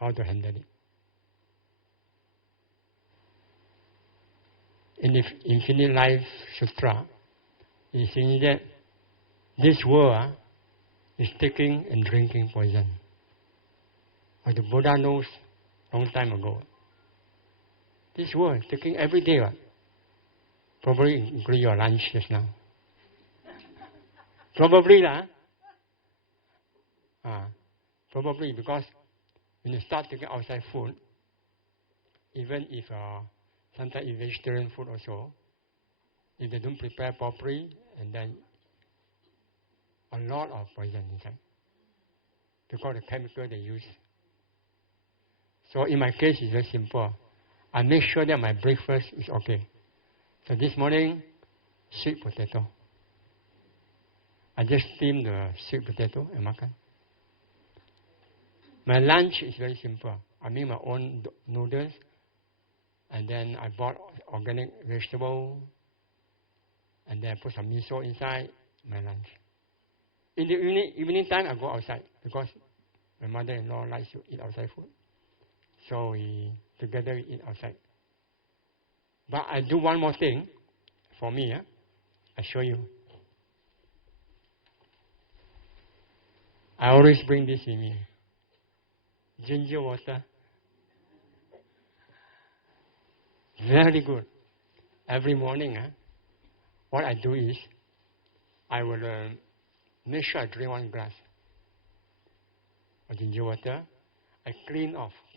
how to handle it. In the Infinite Life Sutra, it says that this world is taking and drinking poison. But the Buddha knows long time ago. This world is taking every day. Probably include your lunch just now. Probably probably because when you start taking outside food, even if Sometimes eat vegetarian food also. If they don't prepare properly, and then a lot of poison inside because the chemical they use. So in my case, it's very simple. I make sure that my breakfast is okay. So this morning, sweet potato. I just steam the sweet potato and makan. My lunch is very simple. I make my own noodles, and then I bought organic vegetable, and then I put some miso inside my lunch. In the evening time, I go outside because my mother-in-law likes to eat outside food. So we together eat outside. But I do one more thing for me. I show you. I always bring this with me. Ginger water. Very good. Every morning, what I do is, I will make sure I drink 1 glass of ginger water. I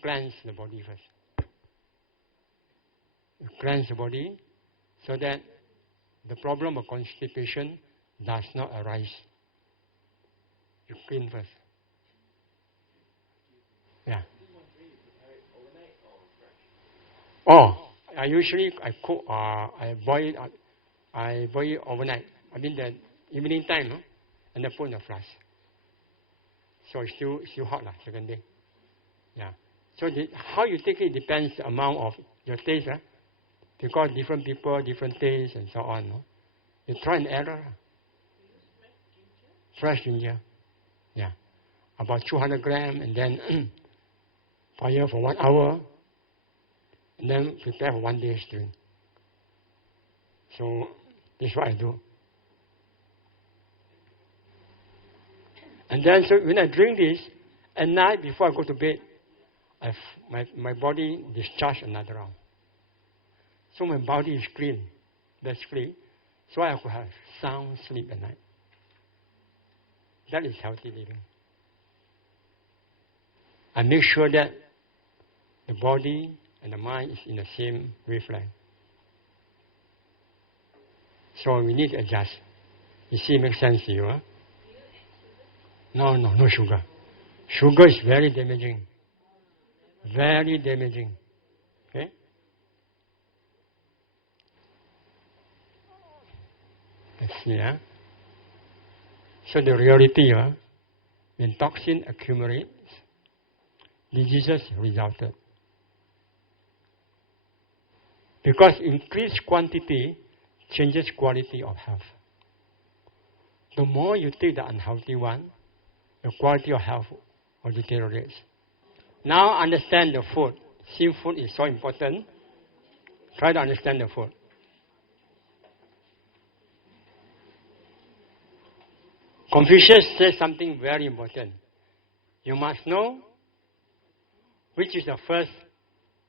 cleanse the body first. You cleanse the body so that the problem of constipation does not arise. You clean first. Yeah. Oh, I cook. I boil it overnight. I mean the evening time, and I put in the flask. So it's still hot second day. Yeah. So how you take it depends the amount of your taste, because different people, different tastes, and so on. You try and error. Fresh ginger. Yeah. About 200 grams, and then fire for 1 hour, and then prepare for 1 day's drink. So this is what I do. And then so when I drink this, at night before I go to bed, my body discharge another round. So my body is clean, basically. So I could have sound sleep at night. That is healthy living. I make sure that the body and the mind is in the same wavelength. So we need to adjust. You see, it makes sense to you, huh? No sugar. Sugar is very damaging. Very damaging. Okay? Let's see, So the reality, when toxin accumulates, diseases resulted. Because increased quantity changes quality of health. The more you take the unhealthy one, the quality of health will deteriorate. Now understand the food. See, food is so important. Try to understand the food. Confucius says something very important. You must know which is the first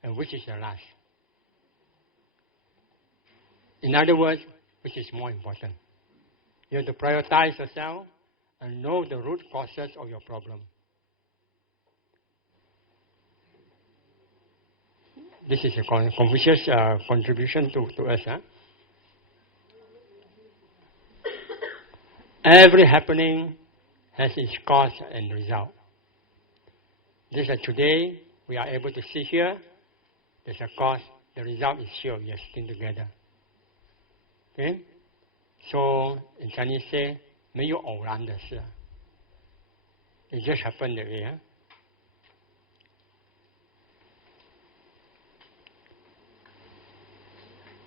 and which is the last. In other words, which is more important. You have to prioritize yourself and know the root causes of your problem. This is a Confucius contribution to us. Every happening has its cause and result. Just like today, we are able to sit here. There's a cause. The result is here. We are sitting together. Okay? So in Chinese say, 没有偶然的事. It just happened that way.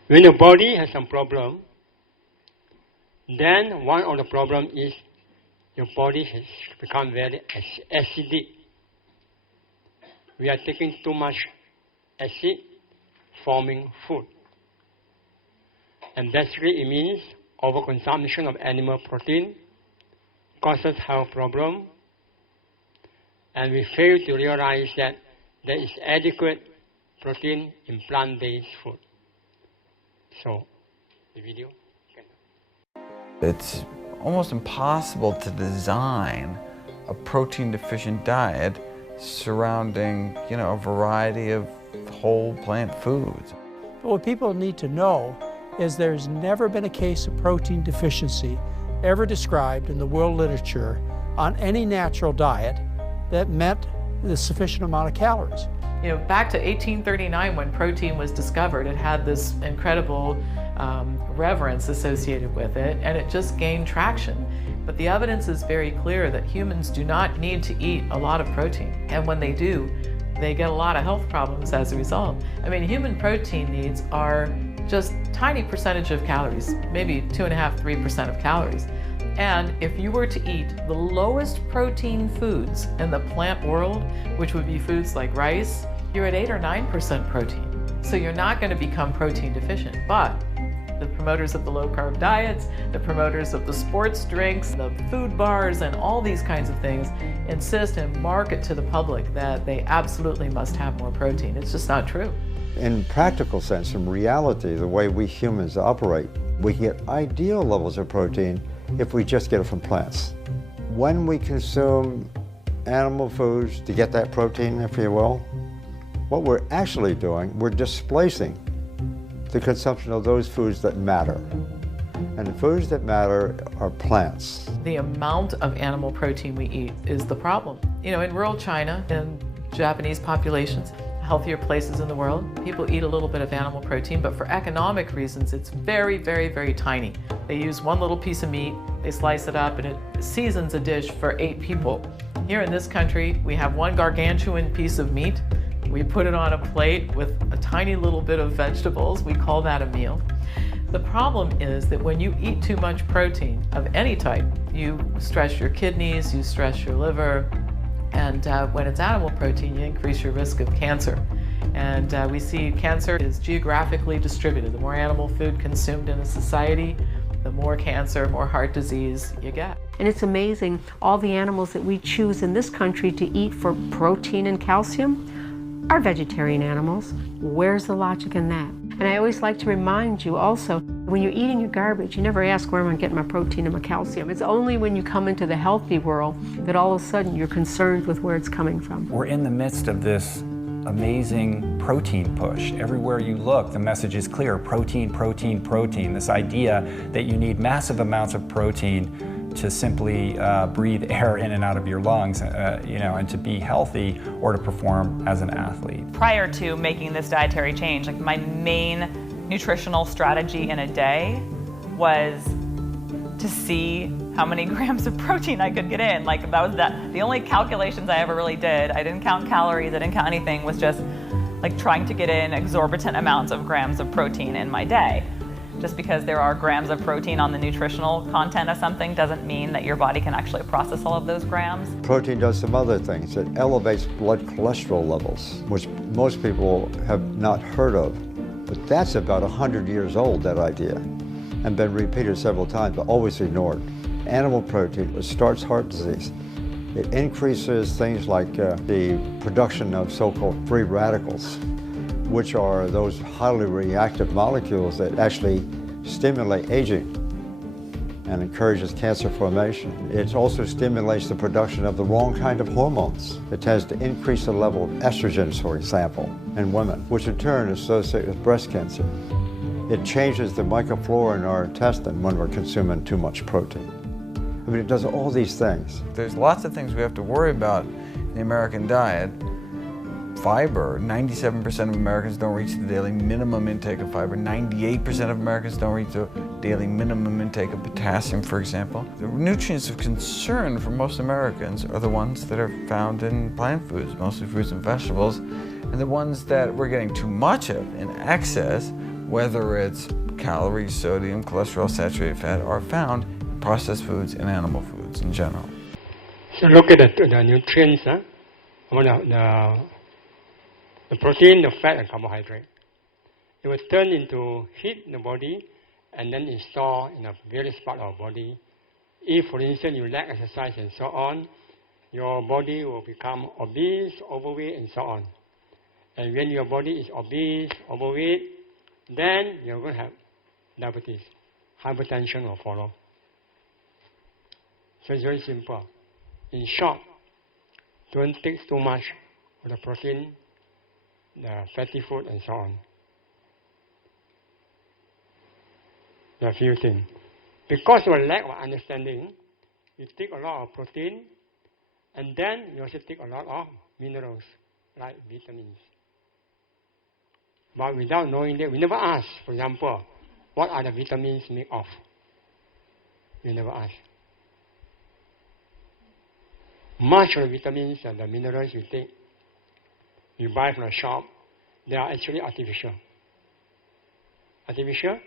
When the body has some problem, then one of the problem is your body has become very acidic. We are taking too much acid, forming food. And basically it means overconsumption of animal protein causes health problem, and we fail to realize that there is adequate protein in plant-based food. So, the video. It's almost impossible to design a protein-deficient diet surrounding, a variety of whole plant foods. But what people need to know is there's never been a case of protein deficiency ever described in the world literature on any natural diet that met the sufficient amount of calories. You know, back to 1839 when protein was discovered, it had this incredible reverence associated with it, and it just gained traction. But the evidence is very clear that humans do not need to eat a lot of protein, and when they do, they get a lot of health problems as a result. I mean, human protein needs are just tiny percentage of calories, maybe 2.5–3% of calories. And if you were to eat the lowest protein foods in the plant world, which would be foods like rice, you're at 8 or 9% protein. So you're not going to become protein deficient. But the promoters of the low-carb diets, the promoters of the sports drinks, the food bars, and all these kinds of things insist and market to the public that they absolutely must have more protein. It's just not true. In practical sense, in reality, the way we humans operate, we can get ideal levels of protein if we just get it from plants. When we consume animal foods to get that protein, if you will, what we're actually doing, we're displacing the consumption of those foods that matter. And the foods that matter are plants. The amount of animal protein we eat is the problem. You know, in rural China, in Japanese populations, healthier places in the world, people eat a little bit of animal protein, but for economic reasons, it's very, very, very tiny. They use one little piece of meat, they slice it up, and it seasons a dish for 8 people. Here in this country, we have one gargantuan piece of meat. We put it on a plate with a tiny little bit of vegetables. We call that a meal. The problem is that when you eat too much protein of any type, you stress your kidneys, you stress your liver, and when it's animal protein, you increase your risk of cancer. And we see cancer is geographically distributed. The more animal food consumed in a society, the more cancer, more heart disease you get. And it's amazing, all the animals that we choose in this country to eat for protein and calcium are vegetarian animals. Where's the logic in that? And I always like to remind you also, when you're eating your garbage, you never ask where am I getting my protein and my calcium. It's only when you come into the healthy world that all of a sudden you're concerned with where it's coming from. We're in the midst of this amazing protein push. Everywhere you look, the message is clear: protein, protein, protein. This idea that you need massive amounts of protein to simply breathe air in and out of your lungs, you know, and to be healthy or to perform as an athlete. Prior to making this dietary change, like my main nutritional strategy in a day was to see how many grams of protein I could get in. Like that was the only calculations I ever really did. I didn't count calories, I didn't count anything, was just like trying to get in exorbitant amounts of grams of protein in my day. Just because there are grams of protein on the nutritional content of something doesn't mean that your body can actually process all of those grams. Protein does some other things. It elevates blood cholesterol levels, which most people have not heard of. But that's about 100 years old, that idea, and been repeated several times, but always ignored. Animal protein starts heart disease. It increases things like the production of so-called free radicals, which are those highly reactive molecules that actually stimulate aging and encourages cancer formation. It also stimulates the production of the wrong kind of hormones. It tends to increase the level of estrogens, for example, in women, which in turn is associated with breast cancer. It changes the microflora in our intestine when we're consuming too much protein. I mean, it does all these things. There's lots of things we have to worry about in the American diet. Fiber, 97% of Americans don't reach the daily minimum intake of fiber. 98% of Americans don't reach the daily minimum intake of potassium, for example. The nutrients of concern for most Americans are the ones that are found in plant foods, mostly fruits and vegetables, and the ones that we're getting too much of in excess, whether it's calories, sodium, cholesterol, saturated fat, are found in processed foods and animal foods in general. So look at the nutrients, the protein, the fat, and carbohydrate. It will turn into heat in the body and then install in a various part of our body. If, for instance, you lack exercise and so on, your body will become obese, overweight, and so on. And when your body is obese, overweight, then you're going to have diabetes. Hypertension will follow. So it's very simple. In short, don't take too much of the protein, the fatty food, and so on. There are a few things. Because of a lack of understanding, you take a lot of protein, and then you also take a lot of minerals, like vitamins. But without knowing that, we never ask, for example, what are the vitamins made of? We never ask. Much of the vitamins and the minerals you take, you buy from the shop, they are actually artificial. Artificial,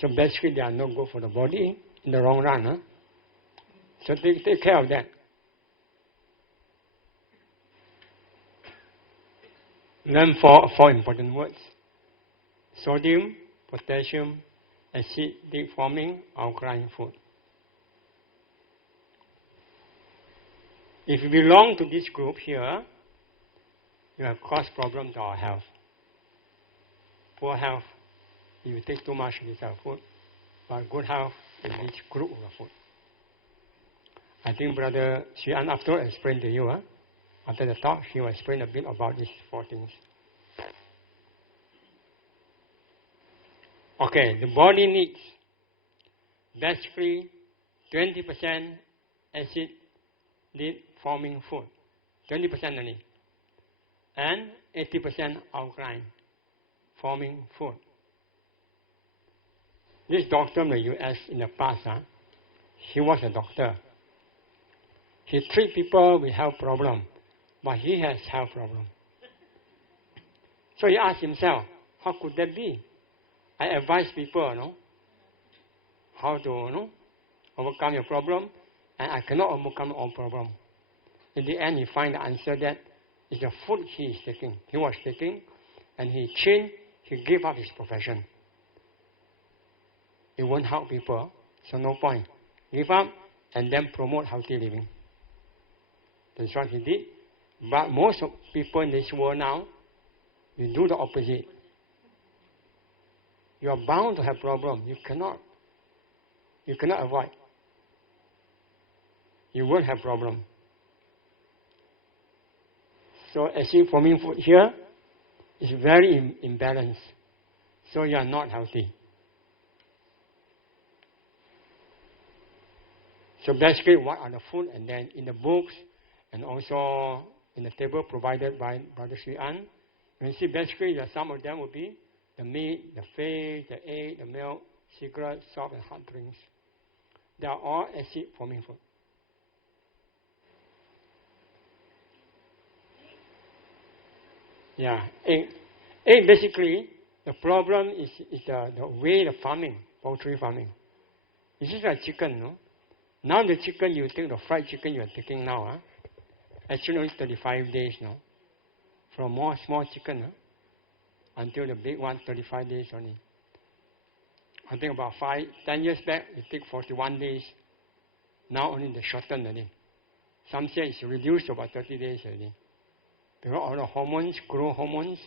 so basically they are not good for the body in the long run. Huh? So take care of that. Learn four important words: sodium, potassium, acidic forming, alkaline food. If you belong to this group here, you have caused problem to our health. Poor health, if you take too much of this food, but good health in this group of food. I think Brother Xuan after explained to you, after the talk, he will explain a bit about these four things. Okay, the body needs basically 20% acid forming food, 20% only, and 80% alkaline forming food. This doctor in the US in the past, he was a doctor. He treats people with health problem, but he has health problem. So he asked himself, how could that be? I advise people, how to overcome your problem, and I cannot overcome all problem. In the end, he find the answer that it's the food he was taking, and he gave up his profession. It won't help people, so no point. Give up and then promote healthy living. That's what he did. But most of people in this world now, you do the opposite. You are bound to have problem. You cannot avoid. You will have problem. So acid forming food here is very imbalanced. So you are not healthy. So basically, what are the food? And then in the books, and also in the table provided by Brother Sri An, you can see basically that some of them will be the meat, the fish, the egg, the milk, cigarettes, soft and hot drinks. They are all acid forming food. Yeah, egg basically, the problem is the way the farming, poultry farming. It's just like chicken, no? Now the chicken, you take the fried chicken you are taking now, actually only 35 days now. From more small chicken until the big one, 35 days only. I think about 10 years back, it took 41 days. Now only the shortened already. Some say it's reduced to about 30 days already. Because all the hormones, growth hormones,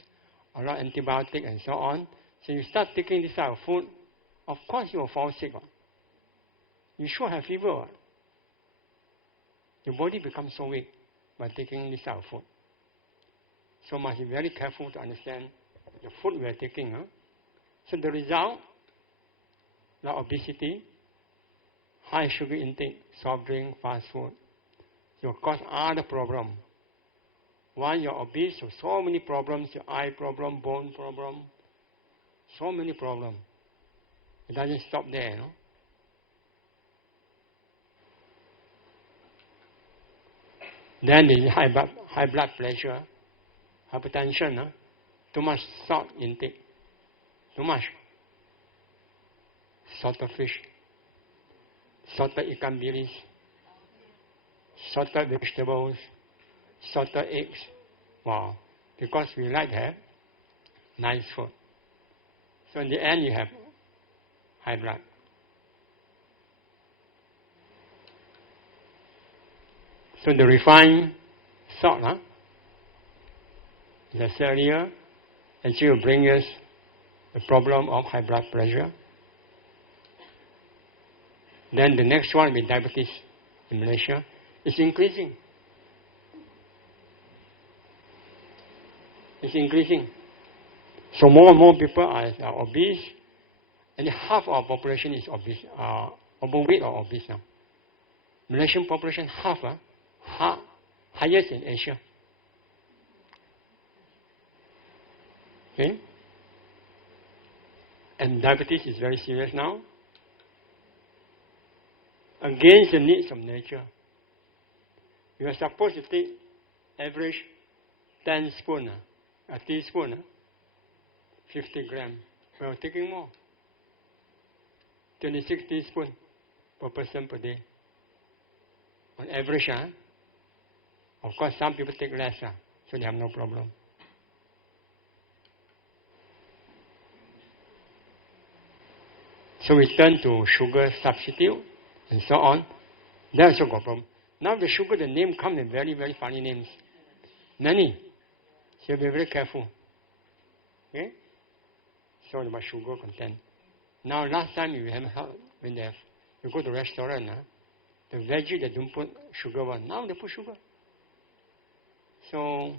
a lot of antibiotics and so on. So you start taking this type of food, of course you will fall sick. You should have fever. Your body becomes so weak by taking this type of food. So must be very careful to understand the food we are taking. So the result, like obesity, high sugar intake, soft drink, fast food, will cause other problems. One, you're obese, so many problems, your eye problem, bone problem, so many problems. It doesn't stop there, Then the high blood pressure, hypertension, too much salt intake, too much. Salted fish, salted ikan bilis, salted vegetables, salted eggs. Wow, because we like to have nice food. So in the end, you have high blood. So the refined salt, as I said earlier, actually will bring us the problem of high blood pressure. Then the next one will be diabetes in Malaysia. It's increasing. It's increasing. So more and more people are obese, And half our population is obese, overweight or obese now. Malaysian population half, highest in Asia. Okay? And diabetes is very serious now. Against the needs of nature. You are supposed to take average 10 spoon, a teaspoon, 50 grams. We are taking more. 26 teaspoons per person per day. On average, of course, some people take less, so they have no problem. So we turn to sugar substitute and so on. That's also got problem. Now the sugar, the name comes in very, very funny names. Many. So be very careful. Okay? So about sugar content. Now last time you have when you go to restaurant, the veggie they don't put sugar one. Now they put sugar. So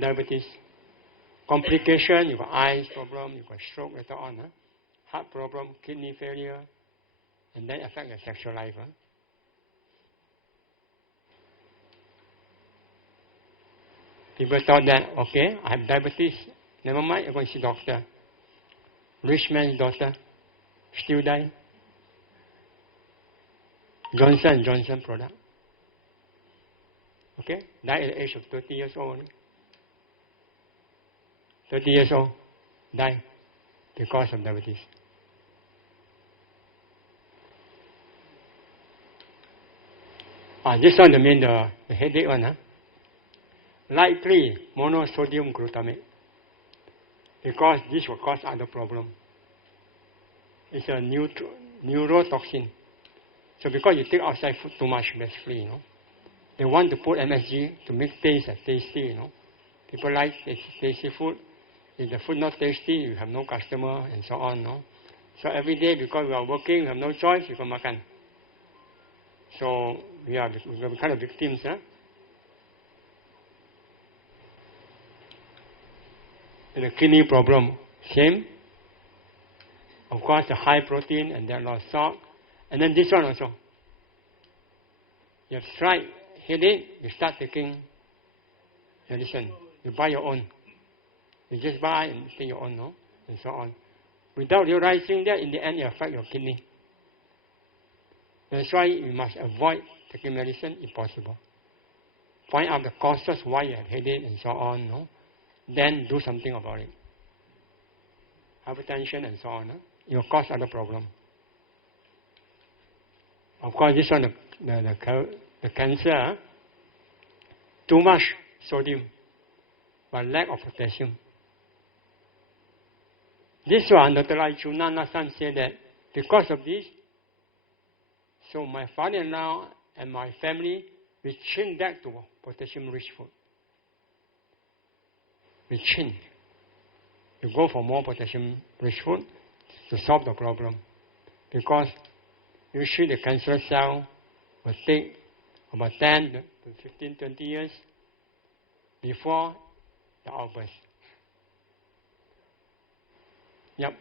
diabetes. Complication, you got eyes problem, you got stroke later on, heart problem, kidney failure, and then affect your sexual life. People thought that, okay, I have diabetes, never mind, I'm going to see doctor. Rich man's daughter, still die. Johnson & Johnson product. Okay, died at the age of 30 years old. 30 years old, died because of diabetes. This one, the headache one, likely monosodium glutamate, because this will cause other problem. It's a neurotoxin. So because you take outside food too much, basically, they want to put MSG to make taste tasty, People like tasty food. If the food not tasty, you have no customer and so on, So every day, because we are working, we have no choice, we can makan. So we are kind of victims, And the kidney problem, same. Of course, the high protein and then low salt. And then this one also. You have slight headache, you start taking medicine. You buy your own. You just buy and take your own, and so on. Without realizing that, in the end, you affect your kidney. That's why you must avoid taking medicine if possible. Find out the causes why you have headache and so on, Then do something about it. Hypertension and so on, It will cause other problem. Of course, this one, the cancer, too much sodium, but lack of potassium. This one, Dr. Lai Chunan last time said that because of this, so my father-in-law and my family, we change back to potassium-rich food. We change. We go for more potassium-rich food to solve the problem. Because usually the cancerous cell will take about 10 to 15, 20 years before the outburst. Yep.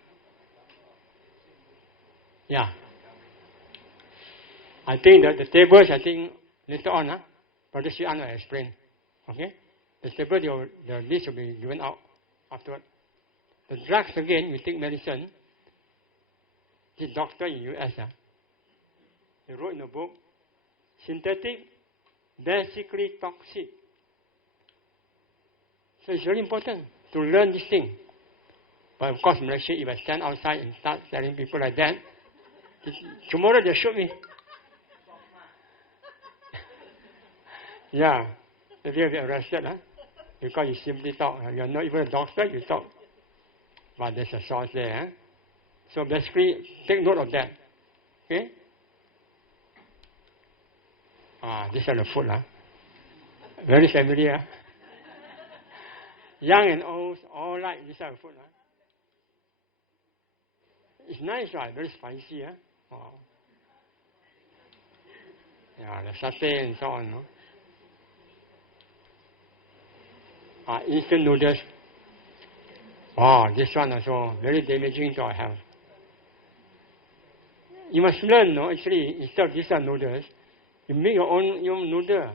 Yeah. I think that the tables, later on, Brother Shian will explain. Okay? The table, the list will be given out afterward. The drugs, again, you take medicine. This doctor in US, he wrote in a book, synthetic, basically toxic. So it's very important to learn this thing. But of course, Malaysia, if I stand outside and start telling people like that, tomorrow they shoot me. Yeah, if you'll be arrested, because you simply talk. You're not even a doctor, you talk. But there's a source there. So basically, take note of that. Okay? These are the food. Very familiar. Young and old, all like this are the food. It's nice, right? Very spicy. Wow. Yeah, the satay and so on. Instant noodles. Oh, this one also very damaging to our health. You must learn, no? Actually, instead of these are noodles, you make your own noodle.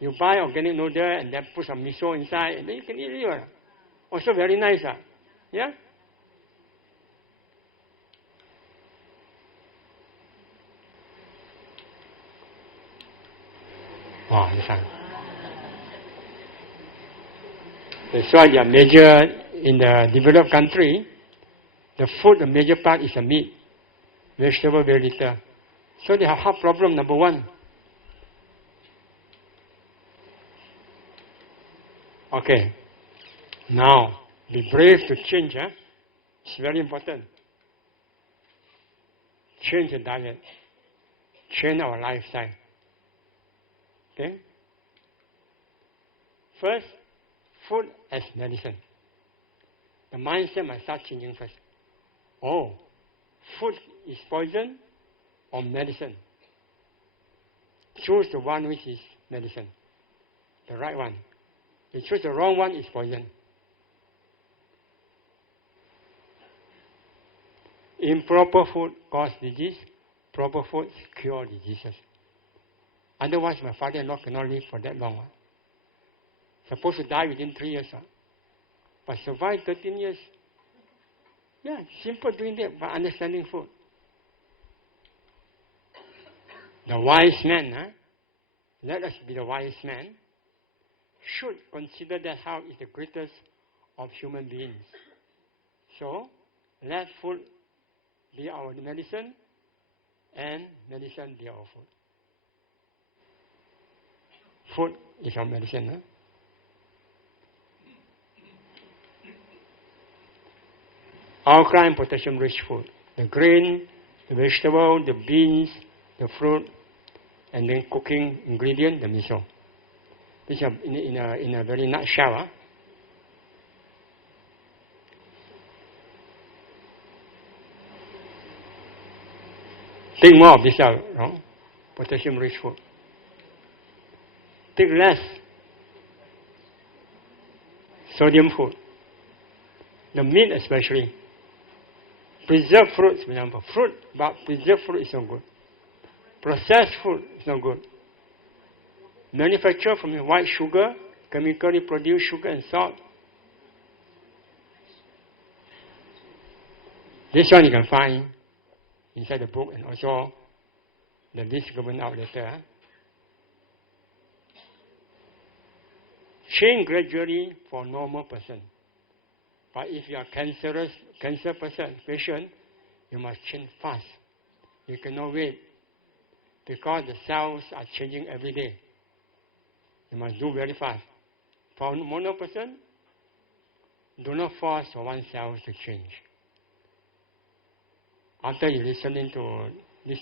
You buy organic noodle and then put some miso inside, and then you can eat it. Also very nice, yeah? Oh, this one. That's why they are major in the developed country. The food, the major part is the meat. Vegetable, very little. So they have heart problem, number one. Okay. Now, be brave to change. It's very important. Change the diet. Change our lifestyle. Okay? First, food as medicine. The mindset must start changing first. Oh, food is poison or medicine. Choose the one which is medicine. The right one. If you choose the wrong one, it's poison. Improper food causes disease. Proper food cure diseases. Otherwise, my father-in-law cannot live for that long. Supposed to die within 3 years. But survived 13 years. Yeah, simple doing that by understanding food. The wise man, let us be the wise man, should consider that health is the greatest of human beings. So, let food be our medicine and medicine be our food. Food is our medicine. Alkaline potassium-rich food. The grain, the vegetable, the beans, the fruit, and then cooking ingredient, the miso. These are in a very nutshell. Take more of this out, potassium-rich food. Take less sodium food. The meat especially. Preserved fruits, for example. Fruit, but preserved fruit is not good. Processed food is not good. Manufactured from white sugar, chemically produced sugar and salt. This one you can find inside the book and also the list given out later. Change gradually for normal person. But if you are cancer patient, you must change fast. You cannot wait because the cells are changing every day. You must do very fast. For mono person, do not force one cell to change. After you listening to this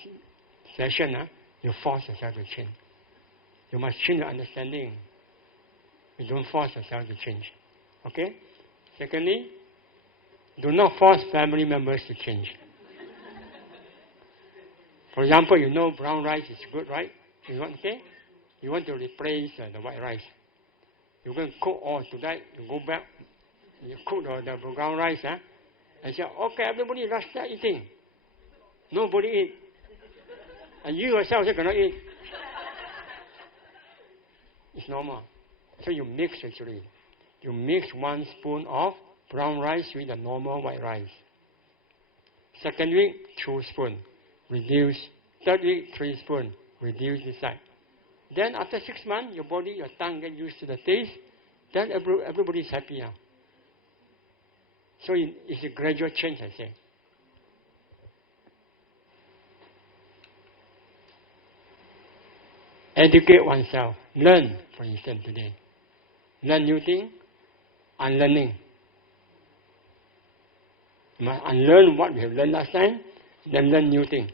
session, you force yourself to change. You must change your understanding. You don't force yourself to change. Okay? Secondly, do not force family members to change. For example, you know brown rice is good, right? You want to replace the white rice. You're going to cook all tonight. You go back, you cook the brown rice, and say, okay, everybody, let's start eating. Nobody eat. And you yourself cannot eat. It's normal. So you mix actually. You mix 1 spoon of brown rice with the normal white rice. Second week, 2 spoons. Reduce. Third week, 3 spoons. Reduce this side. Then after 6 months, your body, your tongue get used to the taste. Then everybody is happy now. So it's a gradual change, I say. Educate oneself. Learn, for instance, today. Learn new things. Unlearning. You must unlearn what we have learned last time, then learn new things.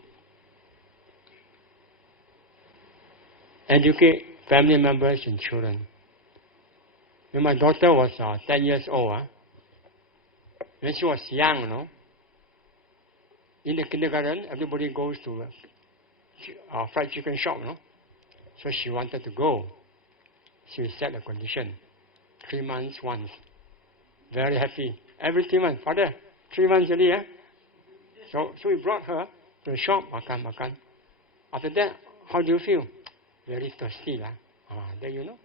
Educate family members and children. When my daughter was 10 years old, when she was young, in the kindergarten, everybody goes to a fried chicken shop, So she wanted to go. She set a condition. 3 months once. Very happy. every 3 months. Father, 3 months already, eh? So we brought her to the shop, makan. After that, how do you feel? Very thirsty, lah. There you know.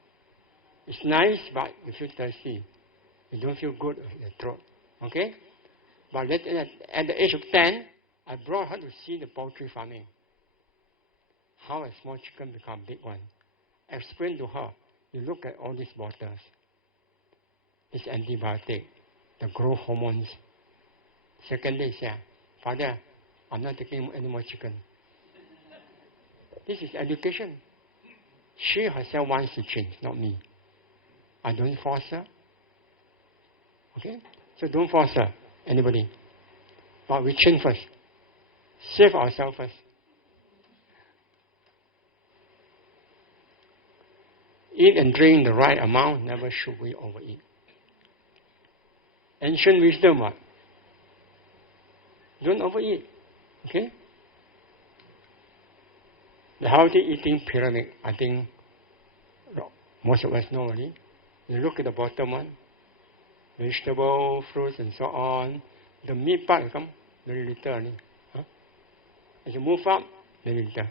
It's nice, but you feel thirsty. You don't feel good in your throat. Okay? But at the age of 10, I brought her to see the poultry farming. How a small chicken become big one. I explained to her, you look at all these bottles. This antibiotic, the growth hormones. Second day, she said, Father, I'm not taking any more chicken. This is education. She herself wants to change, not me. I don't force her. Okay? So don't force her, anybody. But we change first. Save ourselves first. Eat and drink the right amount, never should we overeat. Ancient wisdom, what? Don't overeat. Okay? The healthy eating pyramid, I think most of us know already. You look at the bottom one, vegetable, fruits, and so on. The meat part come very little only. Huh? As you move up, very little.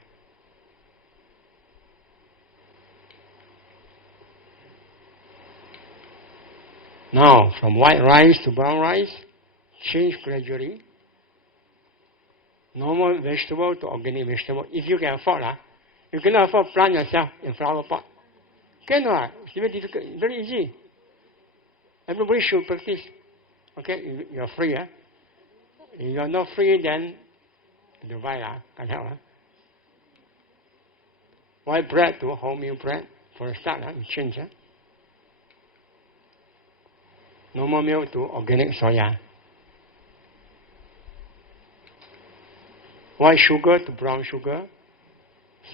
Now, from white rice to brown rice, change gradually. Normal vegetable to organic vegetable. If you can afford, you cannot afford plant yourself in flower pot. Cannot. It's very difficult. Very easy. Everybody should practice. Okay, you're free. If you're not free, then you buy. Can't help. White bread to wholemeal bread. For a start, you change. Normal milk to organic soya. White sugar to brown sugar.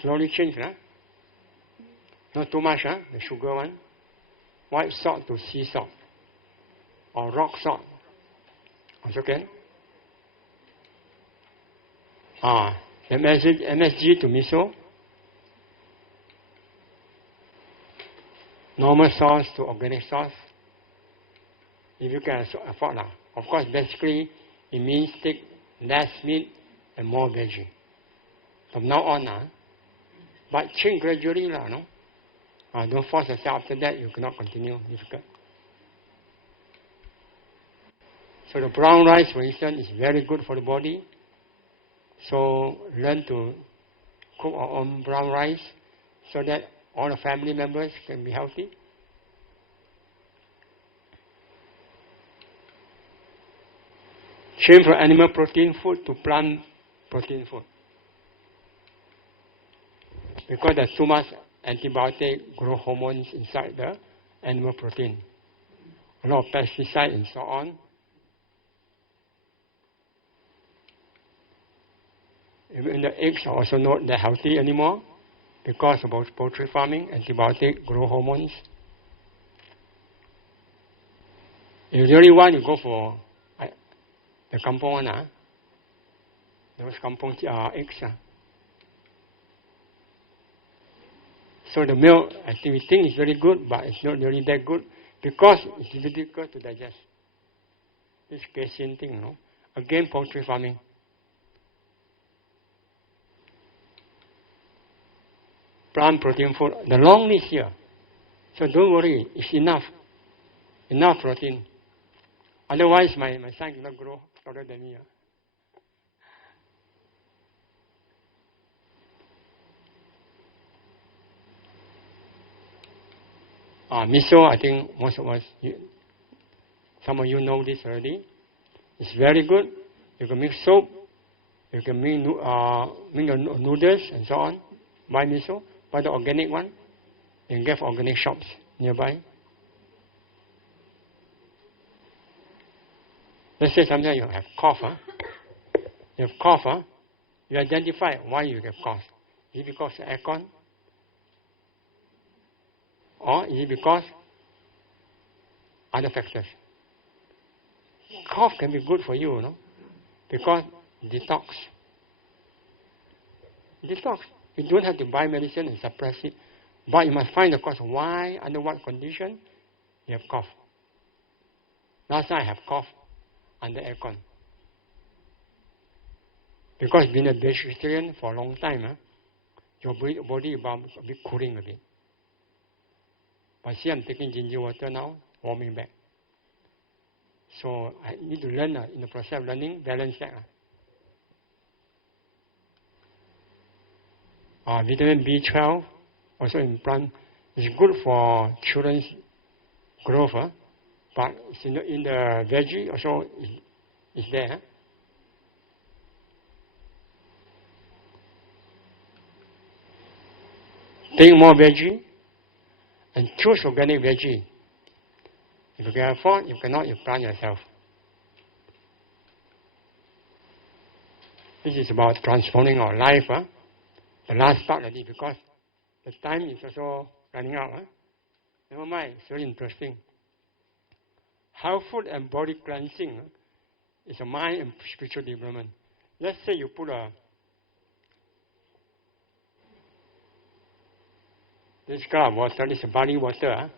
Slowly change. Not too much, the sugar one. White salt to sea salt. Or rock salt. Also can. MSG to miso. Normal sauce to organic sauce. If you can afford. Of course, basically, it means take less meat and more veggie. From now on, but change gradually, no? Don't force yourself. After that, you cannot continue. Difficult. So the brown rice, for instance, is very good for the body. So learn to cook our own brown rice so that all the family members can be healthy. Change from animal protein food to plant protein food. Because there's too much antibiotic, growth hormones inside the animal protein. A lot of pesticides and so on. Even the eggs are also not that healthy anymore because of poultry farming, antibiotic, growth hormones. If you really want, you go for the kampong one, those kampong eggs. So the milk, I think we think is very good, but it's not really that good because it's difficult to digest. This casein thing, no? Again, poultry farming. Plant protein food, the long list here. So don't worry, it's enough. Enough protein. Otherwise, my son cannot grow taller than me. Miso, I think most of us, some of you know this already. It's very good. You can make soup. You can make noodles and so on. Buy miso. Buy the organic one. You can get from organic shops nearby. Let's say sometimes you have cough. You have cough. You identify why you have cough. Is it because of aircon? Or is it because other factors? Cough can be good for you, no? Because detox. Detox. You don't have to buy medicine and suppress it. But you must find the cause why, under what condition, you have cough. Last night I have cough under aircon. Because being a vegetarian for a long time, your body about a bit cooling a bit. But see, I'm taking ginger water now, warming back. So I need to learn, in the process of learning, balance that. Vitamin B12, also in plant, is good for children's growth, but in the veggie also is there. Take more veggie and choose organic veggie. If you can afford, if you cannot, you plant yourself. This is about transforming our life. The last part already, because the time is also running out. Never mind, it's very interesting. How food and body cleansing is a mind and spiritual development. Let's say you put this glass of water, this is barley water.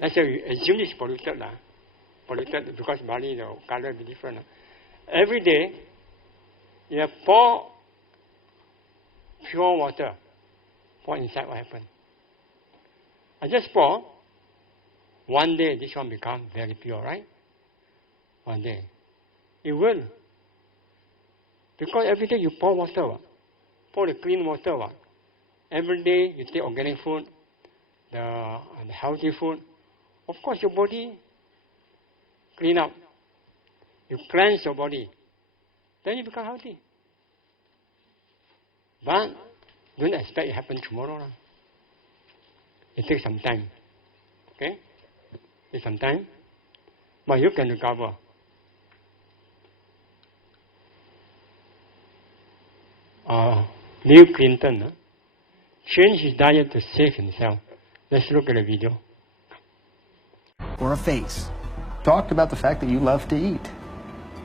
Let's say you assume it's polluted. Polluted because barley, the color will be different. Every day, you have pour pure water. Pour inside, what happens? I just pour. One day, this one become very pure, right? One day. It will. Because every day you pour water. Pour the clean water. Every day you take organic food, the healthy food. Of course, your body clean up. You cleanse your body. Then you become healthy. But don't expect it happen tomorrow. It takes some time. Okay? It takes some time. But you can recover. Bill Clinton changed his diet to save himself. Let's look at the video. Or a face. Talked about the fact that you love to eat.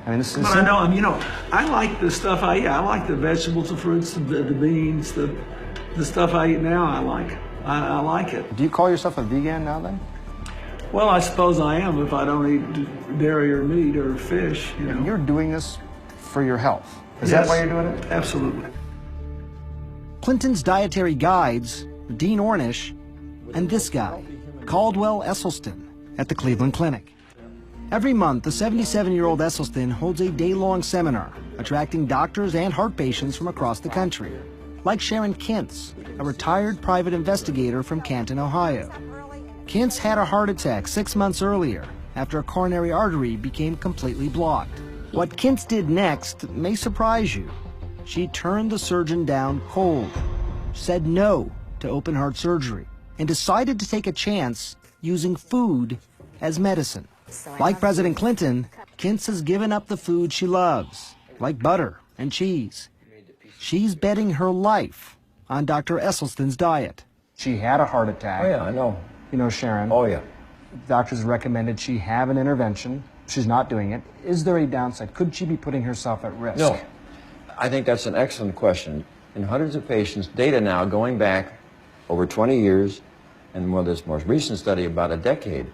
I mean, this is. But I know, I like the stuff I eat. I like the vegetables, the fruits, the beans, the stuff I eat now. I like it. Do you call yourself a vegan now then? Well, I suppose I am if I don't eat dairy or meat or fish. You know. You're doing this for your health. Is Yes, that why you're doing it? Absolutely. Clinton's dietary guides, Dean Ornish, and this guy, Caldwell Esselstyn, at the Cleveland Clinic. Every month, the 77-year-old Esselstyn holds a day-long seminar, attracting doctors and heart patients from across the country, like Sharon Kintz, a retired private investigator from Canton, Ohio. Kintz had a heart attack 6 months earlier after a coronary artery became completely blocked. What Kintz did next may surprise you. She turned the surgeon down cold, said no to open heart surgery, and decided to take a chance using food as medicine. Like President Clinton, Kintz has given up the food she loves, like butter and cheese. She's betting her life on Dr. Esselstyn's diet. She had a heart attack. Oh, yeah, I know. You know Sharon. Oh, yeah. Doctors recommended she have an intervention. She's not doing it. Is there a downside? Could she be putting herself at risk? No. I think that's an excellent question. In hundreds of patients, data now going back over 20 years, and this most recent study about a decade,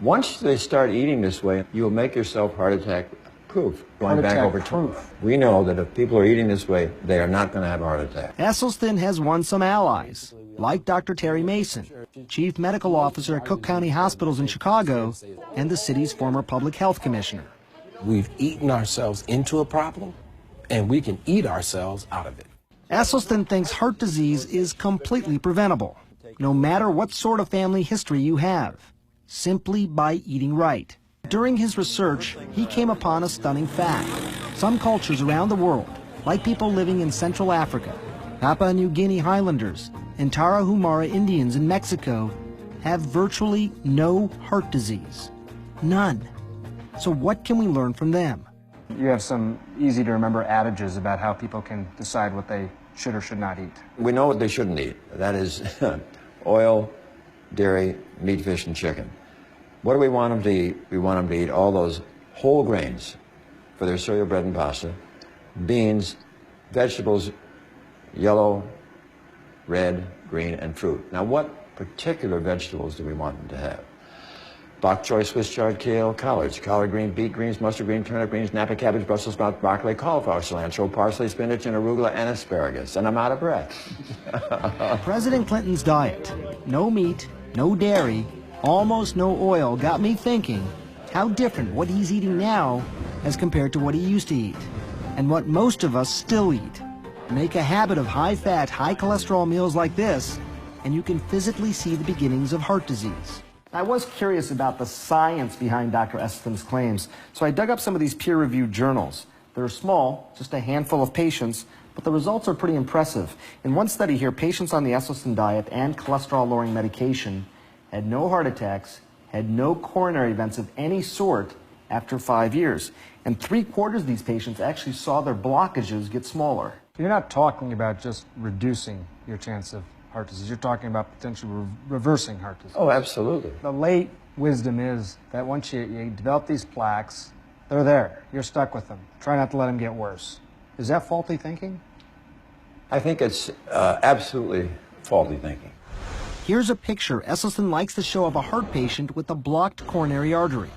once they start eating this way, you will make yourself heart attack proof. Going back over proof. We know that if people are eating this way, they are not going to have a heart attack. Esselstyn has won some allies, like Dr. Terry Mason, Chief Medical Officer at Cook County Hospitals in Chicago, and the city's former public health commissioner. We've eaten ourselves into a problem, and we can eat ourselves out of it. Esselstyn thinks heart disease is completely preventable, no matter what sort of family history you have, simply by eating right. During his research, he came upon a stunning fact. Some cultures around the world, like people living in Central Africa, Papua New Guinea Highlanders, and Tarahumara Indians in Mexico, have virtually no heart disease. None. So what can we learn from them? You have some easy-to-remember adages about how people can decide what they should or should not eat. We know what they shouldn't eat. That is oil, dairy, meat, fish, and chicken. What do we want them to eat? We want them to eat all those whole grains for their cereal, bread, and pasta, beans, vegetables, yellow, red, green, and fruit. Now, what particular vegetables do we want them to have? bok choy, Swiss chard, kale, collards, collard green, beet greens, mustard green, turnip greens, Napa cabbage, Brussels sprout, broccoli, cauliflower, cilantro, parsley, spinach, and arugula, and asparagus. And I'm out of breath. President Clinton's diet, no meat, no dairy, almost no oil, got me thinking how different what he's eating now as compared to what he used to eat, and what most of us still eat. Make a habit of high-fat, high-cholesterol meals like this, and you can physically see the beginnings of heart disease. I was curious about the science behind Dr. Esselstyn's claims, so I dug up some of these peer-reviewed journals. They're small, just a handful of patients, but the results are pretty impressive. In one study here, patients on the Esselstyn diet and cholesterol-lowering medication had no heart attacks, had no coronary events of any sort after 5 years. And 3/4 of these patients actually saw their blockages get smaller. You're not talking about just reducing your chance of heart disease. You're talking about potentially reversing heart disease. Oh, absolutely. The late wisdom is that once you develop these plaques, they're there. You're stuck with them. Try not to let them get worse. Is that faulty thinking? I think it's absolutely faulty thinking. Here's a picture Esselstyn likes to show of a heart patient with a blocked coronary artery.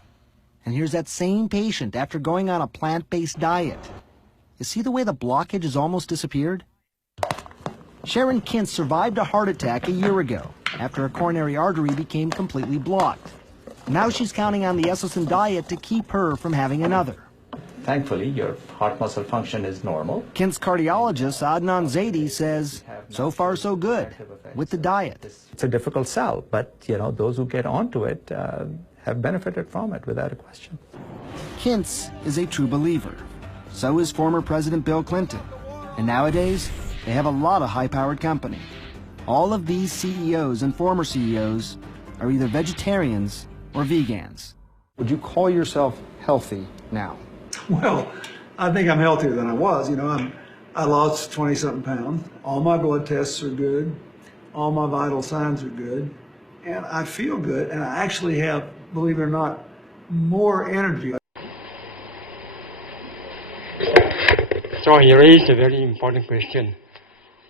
And here's that same patient after going on a plant-based diet. You see the way the blockage has almost disappeared? Sharon Kintz survived a heart attack a year ago after a coronary artery became completely blocked. Now she's counting on the Esselstyn diet to keep her from having another. Thankfully, your heart muscle function is normal. Kintz's cardiologist, Adnan Zaidi, says, so far so good with the diet. It's a difficult sell, but those who get onto it have benefited from it without a question. Kintz is a true believer. So is former President Bill Clinton. And nowadays, they have a lot of high-powered company. All of these CEOs and former CEOs are either vegetarians or vegans. Would you call yourself healthy now? Well, I think I'm healthier than I was. I lost 20-something pounds. All my blood tests are good. All my vital signs are good. And I feel good. And I actually have, believe it or not, more energy. So he raised a very important question.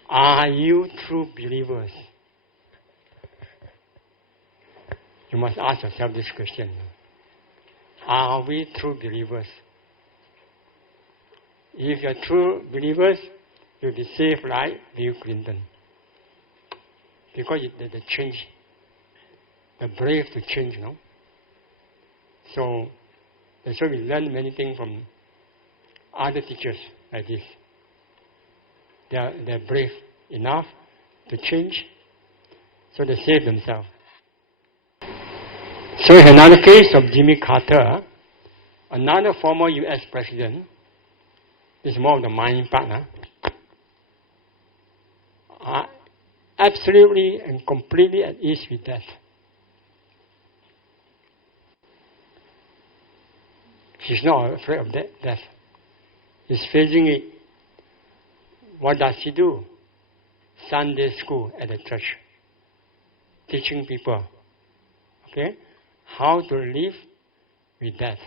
Are you true believers? You must ask yourself this question. Are we true believers? If you're true believers, you'll be saved like Bill Clinton. Because the change, the brave to change, no? So that's why we learn many things from other teachers like this. They're brave enough to change, so they save themselves. So in another case of Jimmy Carter, another former U.S. president, this is more of the mind part, absolutely and completely at ease with death. She's not afraid of death. He's facing it. What does she do? Sunday school at the church, teaching people, how to live with death.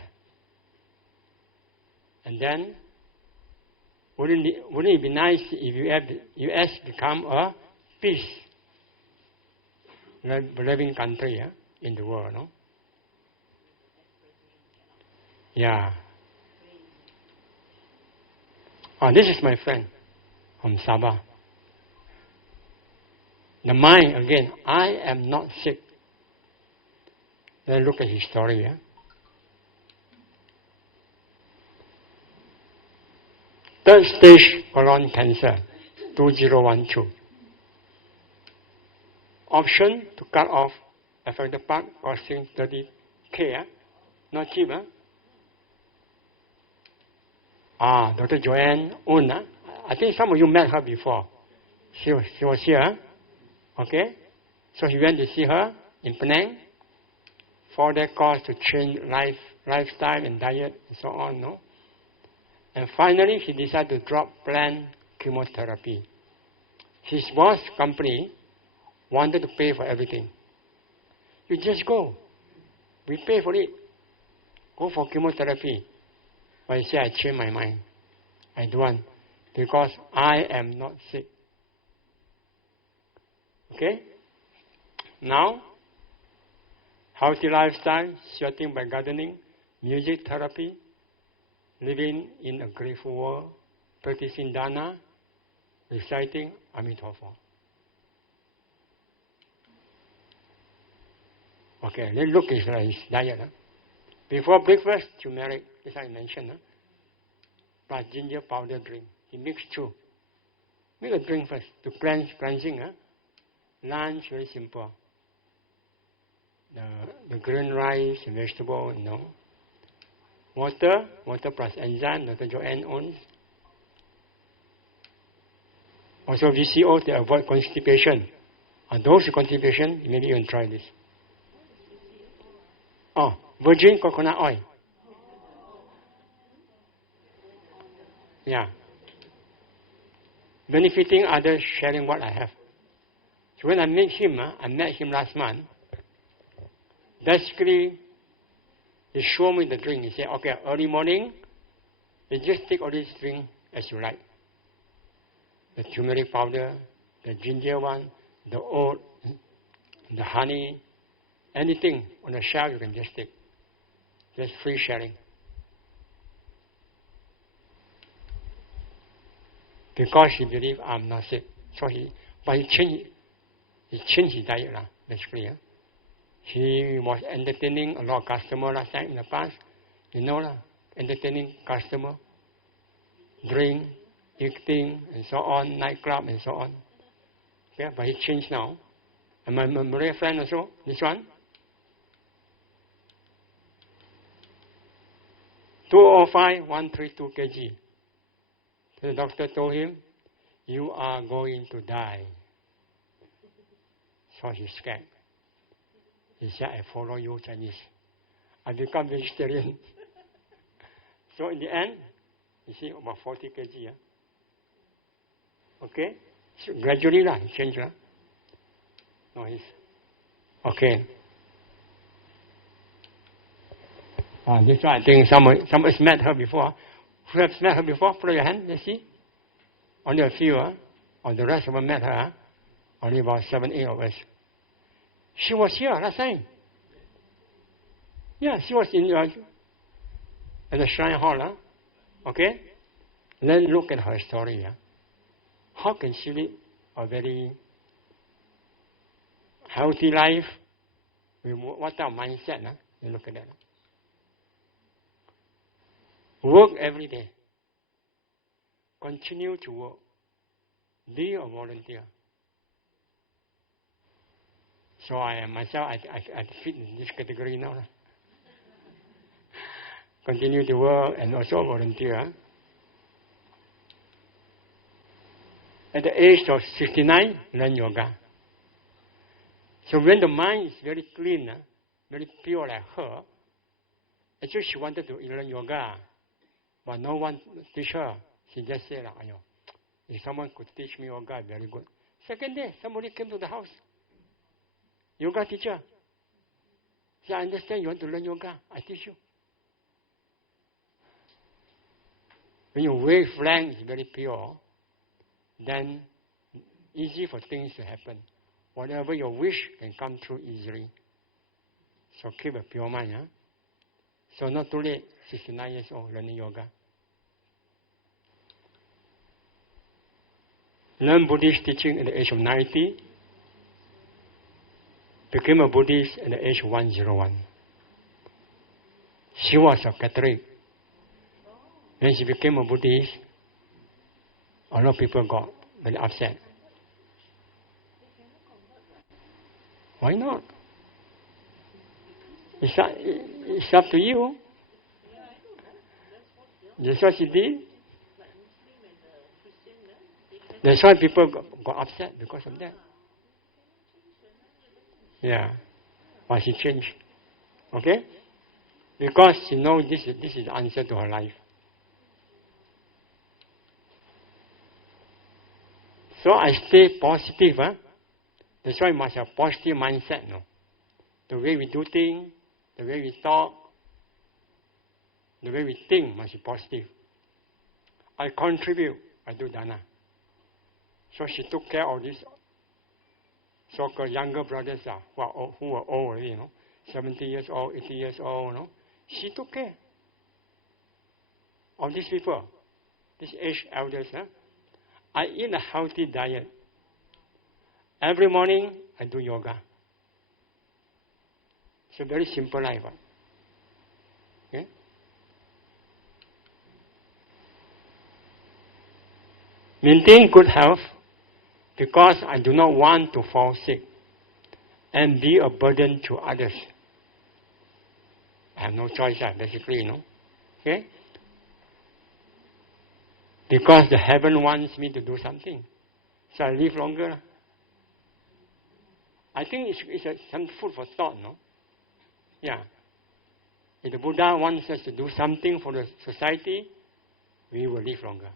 And then, wouldn't it be nice if U.S. become a peace loving country in the world, no? Yeah. Oh, this is my friend from Sabah. The mind, again, I am not sick. Then look at his story. Third stage colon cancer, 2012. Option to cut off affected part costing 30K. Not cheap, Dr. Joanne Un. I think some of you met her before. She was here. So he went to see her in Penang for that cause to change lifestyle and diet and so on, no? And finally, he decided to drop planned chemotherapy. His boss company wanted to pay for everything. You just go. We pay for it. Go for chemotherapy. But he said, I changed my mind. I don't want, because I am not sick. Okay? Now, healthy lifestyle, sweating by gardening, music therapy, living in a grateful world, practicing dana, reciting Amitabha. Okay, let's look at his diet. Before breakfast, turmeric, as I mentioned, plus ginger powder drink. He mixed two. Make a drink first to cleansing. Lunch, very simple. The green rice, vegetable, Water plus enzyme, Dr. Joanne owns. Also VCO to avoid constipation. And those with constipation, maybe you can try this. Oh, virgin coconut oil. Yeah. Benefiting others, sharing what I have. So when I met him last month. Basically, he showed me the drink. He said, okay, early morning, you just take all this drink as you like. The turmeric powder, the ginger one, the oat, the honey, anything on the shelf you can just take. Just free sharing. Because he believed I'm not sick. So he changed his diet, basically. He was entertaining a lot of customers last time in the past. Entertaining customer, drink, eating, and so on, nightclub, and so on. Okay, but he changed now. And my Malay friend also, this one. 205,132 kg. The doctor told him, you are going to die. So he's scared. He said, I follow you, Chinese. I become vegetarian. So in the end, you see, about 40 kg. Okay? So gradually, he changed. No, he's okay. This one, I think someone has met her before. Who has met her before? Put your hand, let's see. Only a few, or the rest of them met her. Only about 7, 8 of us. She was here last time. Yeah, she was in at the Shrine Hall. Okay? Let's look at her story. How can she live a very healthy life? With what type of mindset? You look at that. Work every day. Continue to work. Be a volunteer. So I fit in this category now. Continue to work and also volunteer. At the age of 69, learn yoga. So when the mind is very clean, very pure like her, actually she wanted to learn yoga, but no one teach her. She just said, if someone could teach me yoga, very good. Second day, somebody came to the house. Yoga teacher. So I understand you want to learn yoga. I teach you. When your wavelength is very pure, then easy for things to happen. Whatever your wish can come true easily. So keep a pure mind. So not too late, 69 years old, learning yoga. Learn Buddhist teaching at the age of 90. Became a Buddhist at the age of 101. She was a Catholic. When she became a Buddhist, a lot of people got very upset. Why not? It's up to you. That's what she did. That's why people got upset because of that. Yeah. But she changed. Okay? Because she knows this is the answer to her life. So I stay positive. That's why we must have positive mindset. The way we do things, the way we talk, the way we think must be positive. I contribute. I do dana. So she took care of these so-called younger brothers who were old already. 70 years old, 80 years old, you know, she took care of these people, these aged elders. Huh? I eat a healthy diet. Every morning, I do yoga. It's a very simple life. Okay? Maintain good health because I do not want to fall sick and be a burden to others. I have no choice, basically, you know. Okay? Because the heaven wants me to do something. So I live longer. I think it's some food for thought, no? Yeah. If the Buddha wants us to do something for the society, we will live longer.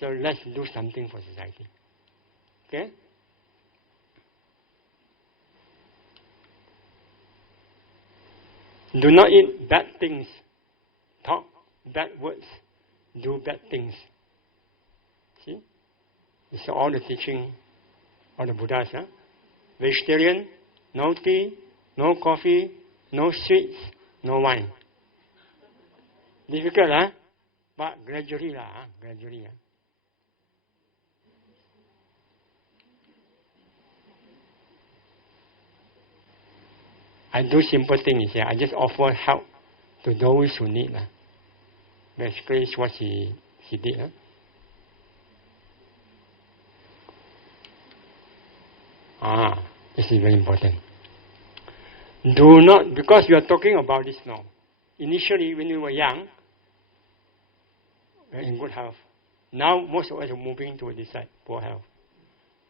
So let's do something for society. Okay? Do not eat bad things, talk bad words, do bad things. See? It's all the teaching of the Buddhas. Huh? Vegetarian, no tea, no coffee, no sweets, no wine. Difficult, huh? But gradually, gradually. I do simple things. I just offer help to those who need. Basically, it's what he did. This is very important. Do not, because we are talking about this now. Initially, when we were young, we are in good health. Now, most of us are moving to this side, poor health.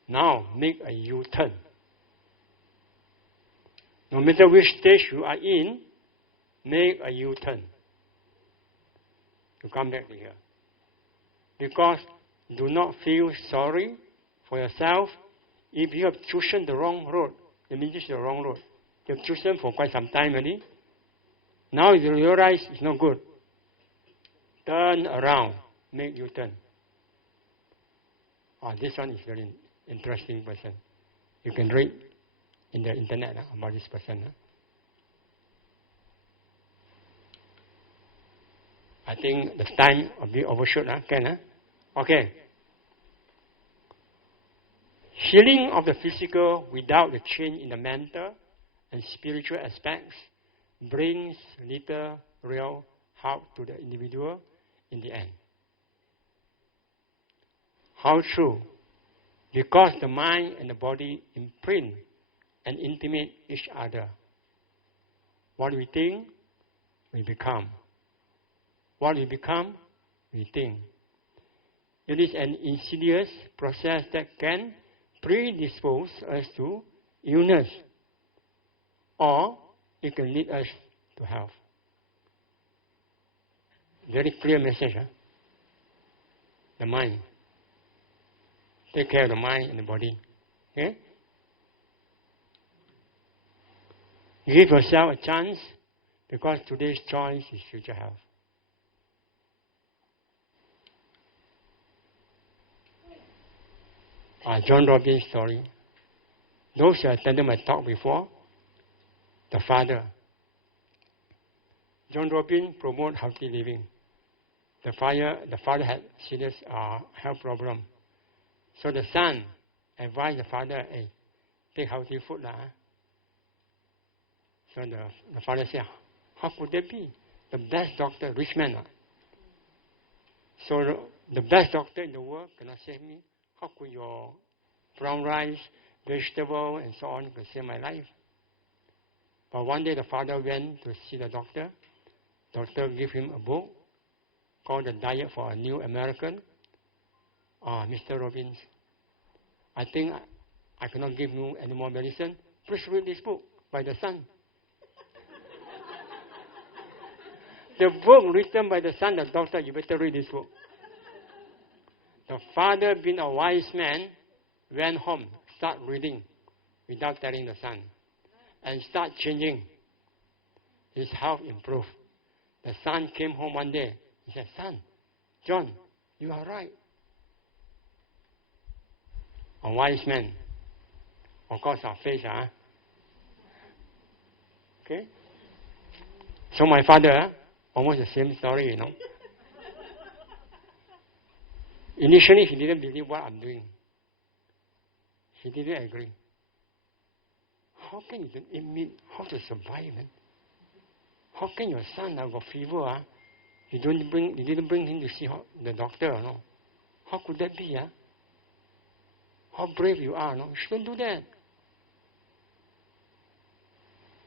Now, make a U-turn. No matter which stage you are in, make a U-turn to come back to here. Because do not feel sorry for yourself if you have chosen the wrong road. It means it's the wrong road. You have chosen for quite some time already. Now you realize it's not good. Turn around, make U-turn. This one is very interesting person. You can read in the internet about this person. I think the time will be overshot. Okay. Healing of the physical without the change in the mental and spiritual aspects brings little real help to the individual in the end. How true? Because the mind and the body imprint and intimate each other. What we think, we become. What we become, we think. It is an insidious process that can predispose us to illness, or it can lead us to health. Very clear message. The mind. Take care of the mind and the body. Okay? Give yourself a chance, because today's choice is future health. John Robbins' story. Those who attended my talk before, the father. John Robbins promoted healthy living. The father had serious health problem. So the son advised the father, hey, take healthy food. So the father said, how could that be? The best doctor, rich man. So the best doctor in the world cannot save me. How could your brown rice, vegetable, and so on could save my life? But one day the father went to see the doctor. Doctor gave him a book called The Diet for a New American. Mr. Robbins, I think I cannot give you any more medicine. Please read this book by the son. The book written by the son, the doctor, you better read this book. The father, being a wise man, went home, start reading without telling the son, and start changing. His health improved. The son came home one day. He said, son, John, you are right. A wise man. Of course, our face, Okay? So my father, almost the same story, you know. Initially, he didn't believe what I'm doing. He didn't agree. How can you eat meat? How to survive, man? How can your son got fever? You didn't bring him to see the doctor, no? How could that be? How brave you are, no? You shouldn't do that.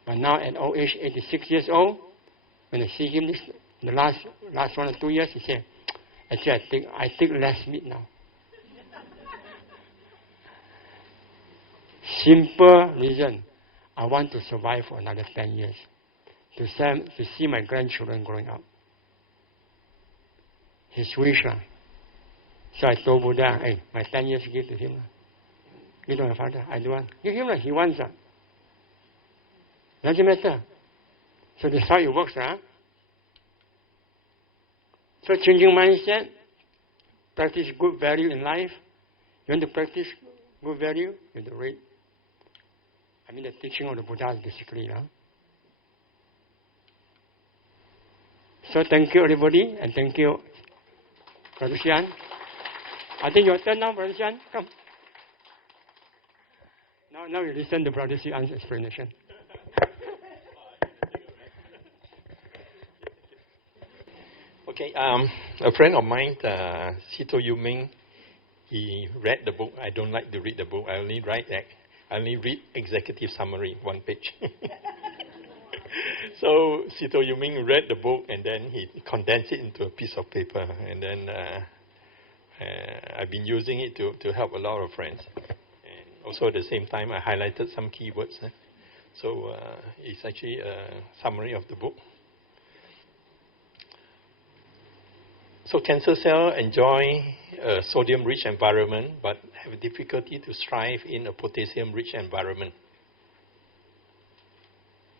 But now at old age, 86 years old, when I see him the last 1 or 2 years, he said, actually, I take less meat now. Simple reason. I want to survive for another 10 years. To see my grandchildren growing up. His wish. So I told Buddha, hey, my 10 years give to him. Give to my father. I don't want. Give him. He wants. Doesn't matter. So that's how it works. So changing mindset, practice good value in life. You want to practice good value? You have to read. The teaching of the Buddha basically. So thank you everybody, and thank you, Brother Xian. I think your turn now, Brother Xian. Come. Now you listen to Brother Xian's explanation. Okay, a friend of mine, Sito Yuming, he read the book. I don't like to read the book. I only read executive summary, 1 page. So Sito Yuming read the book and then he condensed it into a piece of paper. And then I've been using it to help a lot of friends. And also at the same time, I highlighted some keywords. So it's actually a summary of the book. So cancer cells enjoy a sodium-rich environment, but have difficulty to thrive in a potassium-rich environment.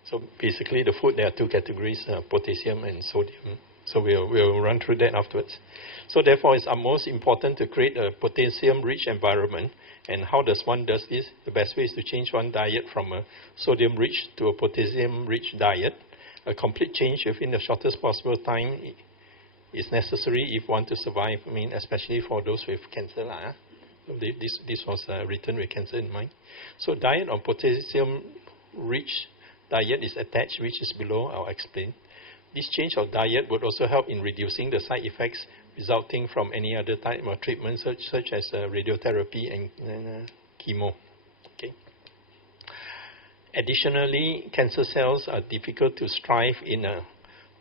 So basically, the food, there are 2 categories, potassium and sodium. So we'll run through that afterwards. So therefore, it's most important to create a potassium-rich environment. And how does one do this? The best way is to change one diet from a sodium-rich to a potassium-rich diet. A complete change within the shortest possible time is necessary if one to survive, especially for those with cancer. So this was written with cancer in mind. So diet on potassium-rich diet is attached, which is below, I'll explain. This change of diet would also help in reducing the side effects resulting from any other type of treatment, such as radiotherapy and chemo. Okay. Additionally, cancer cells are difficult to thrive in an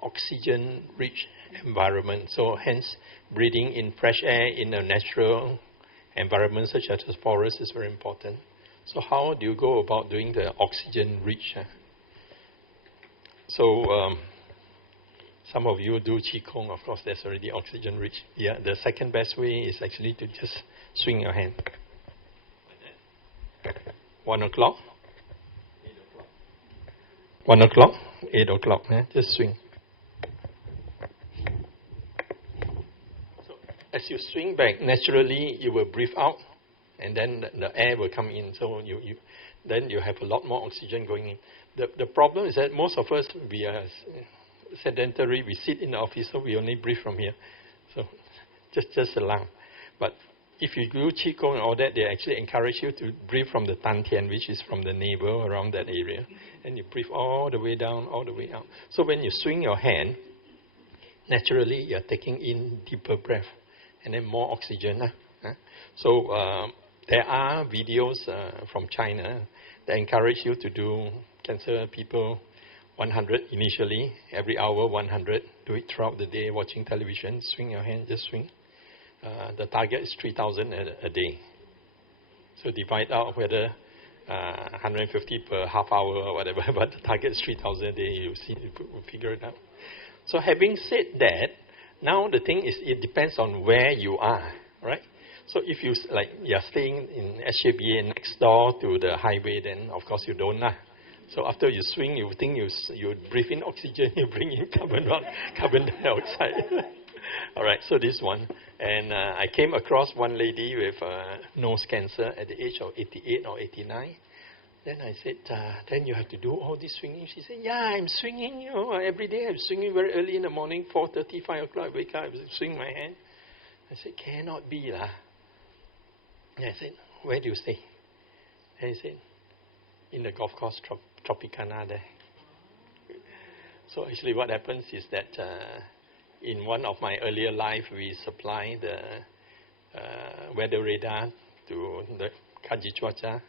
oxygen-rich environment. So hence, breathing in fresh air in a natural environment such as a forest is very important. So how do you go about doing the oxygen-rich? So some of you do Qigong, of course, that's already oxygen-rich. Yeah, the second best way is actually to just swing your hand. 1 o'clock, 1 o'clock, 8 o'clock, just swing. So as you swing back, naturally you will breathe out, and then the air will come in. So then you have a lot more oxygen going in. The problem is that most of us, we are sedentary. We sit in the office, so we only breathe from here. So just allow. But if you do Qigong and all that, they actually encourage you to breathe from the Dantian, which is from the navel around that area. And you breathe all the way down, all the way out. So when you swing your hand, naturally you're taking in deeper breath and then more oxygen. So there are videos from China that encourage you to do cancer people 100 initially, every hour 100. Do it throughout the day, watching television. Swing your hand, just swing. The target is 3,000 a day. So divide out whether 150 per half hour or whatever, but the target is 3,000 a day. You figure it out. So having said that, now the thing is, it depends on where you are, right? So if you're staying in SJBA next door to the highway, then of course you don't. So after you swing, you think you breathe in oxygen, you bring in carbon dioxide. All right, so this one. And I came across one lady with nose cancer at the age of 88 or 89. Then I said, then you have to do all this swinging. She said, yeah, I'm swinging, every day I'm swinging very early in the morning, 4:30, 5 o'clock, I wake up, I swing my hand. I said, cannot be lah. And I said, where do you stay? And he said, in the golf course, Tropicana there. So actually what happens is that in one of my earlier life, we supply the weather radar to the Kaji Cuaca.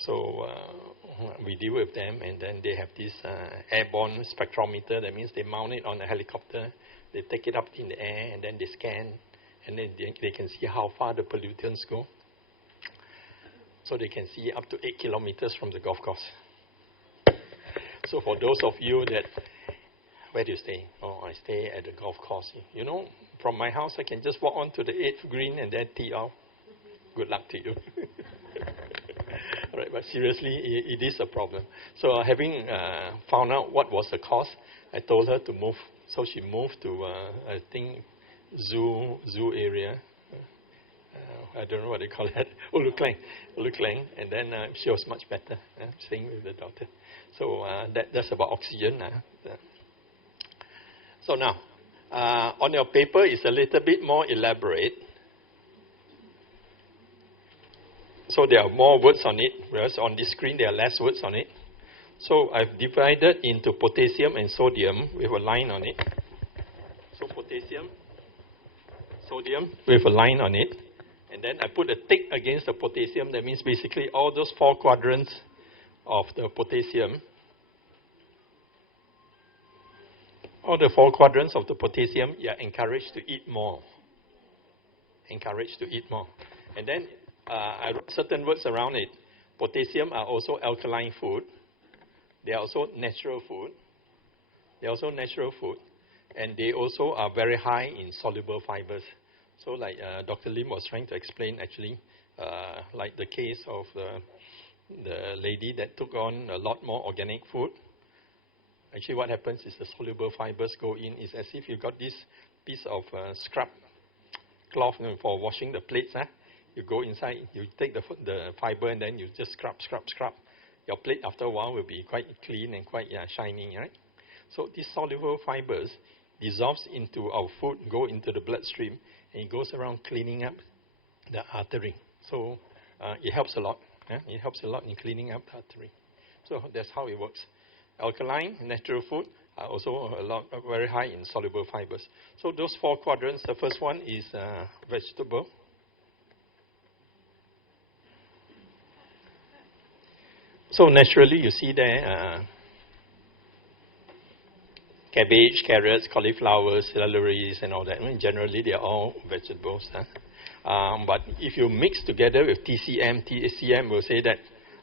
So we deal with them, and then they have this airborne spectrometer. That means they mount it on a helicopter, they take it up in the air, and then they scan, and then they can see how far the pollutants go. So they can see up to 8 kilometers from the golf course. So for those of you that, where do you stay? Oh, I stay at the golf course. You know, from my house, I can just walk on to the 8th green and then tee off. Good luck to you. All right, but seriously, it is a problem. So having found out what was the cause, I told her to move. So she moved to, I think, zoo area. I don't know what they call that, Ulu Klang, and then she was much better, staying with the doctor. So that's about oxygen. So now, on your paper, it's a little bit more elaborate. So there are more words on it, whereas on this screen there are less words on it. So I've divided into potassium and sodium with a line on it. So potassium, sodium with a line on it. And then I put a tick against the potassium. That means basically all those 4 quadrants of the potassium. All the 4 quadrants of the potassium, you are encouraged to eat more. Encouraged to eat more. And then I wrote certain words around it. Potassium are also alkaline food. They are also natural food. They are also natural food. And they also are very high in soluble fibers. So like Dr. Lim was trying to explain, actually, like the case of the lady that took on a lot more organic food. Actually, what happens is the soluble fibers go in. It's as if you got this piece of scrub cloth for washing the plates. You go inside, you take the fiber, and then you just scrub. Your plate, after a while, will be quite clean and quite shiny, right? So these soluble fibers dissolves into our food, go into the bloodstream, and it goes around cleaning up the artery. So it helps a lot. It helps a lot in cleaning up the artery. So that's how it works. Alkaline, natural food are also very high in soluble fibers. So those 4 quadrants, the first one is vegetable. So naturally, you see there cabbage, carrots, cauliflowers, celeries, and all that. I mean, generally, they are all vegetables. But if you mix together with TCM will say that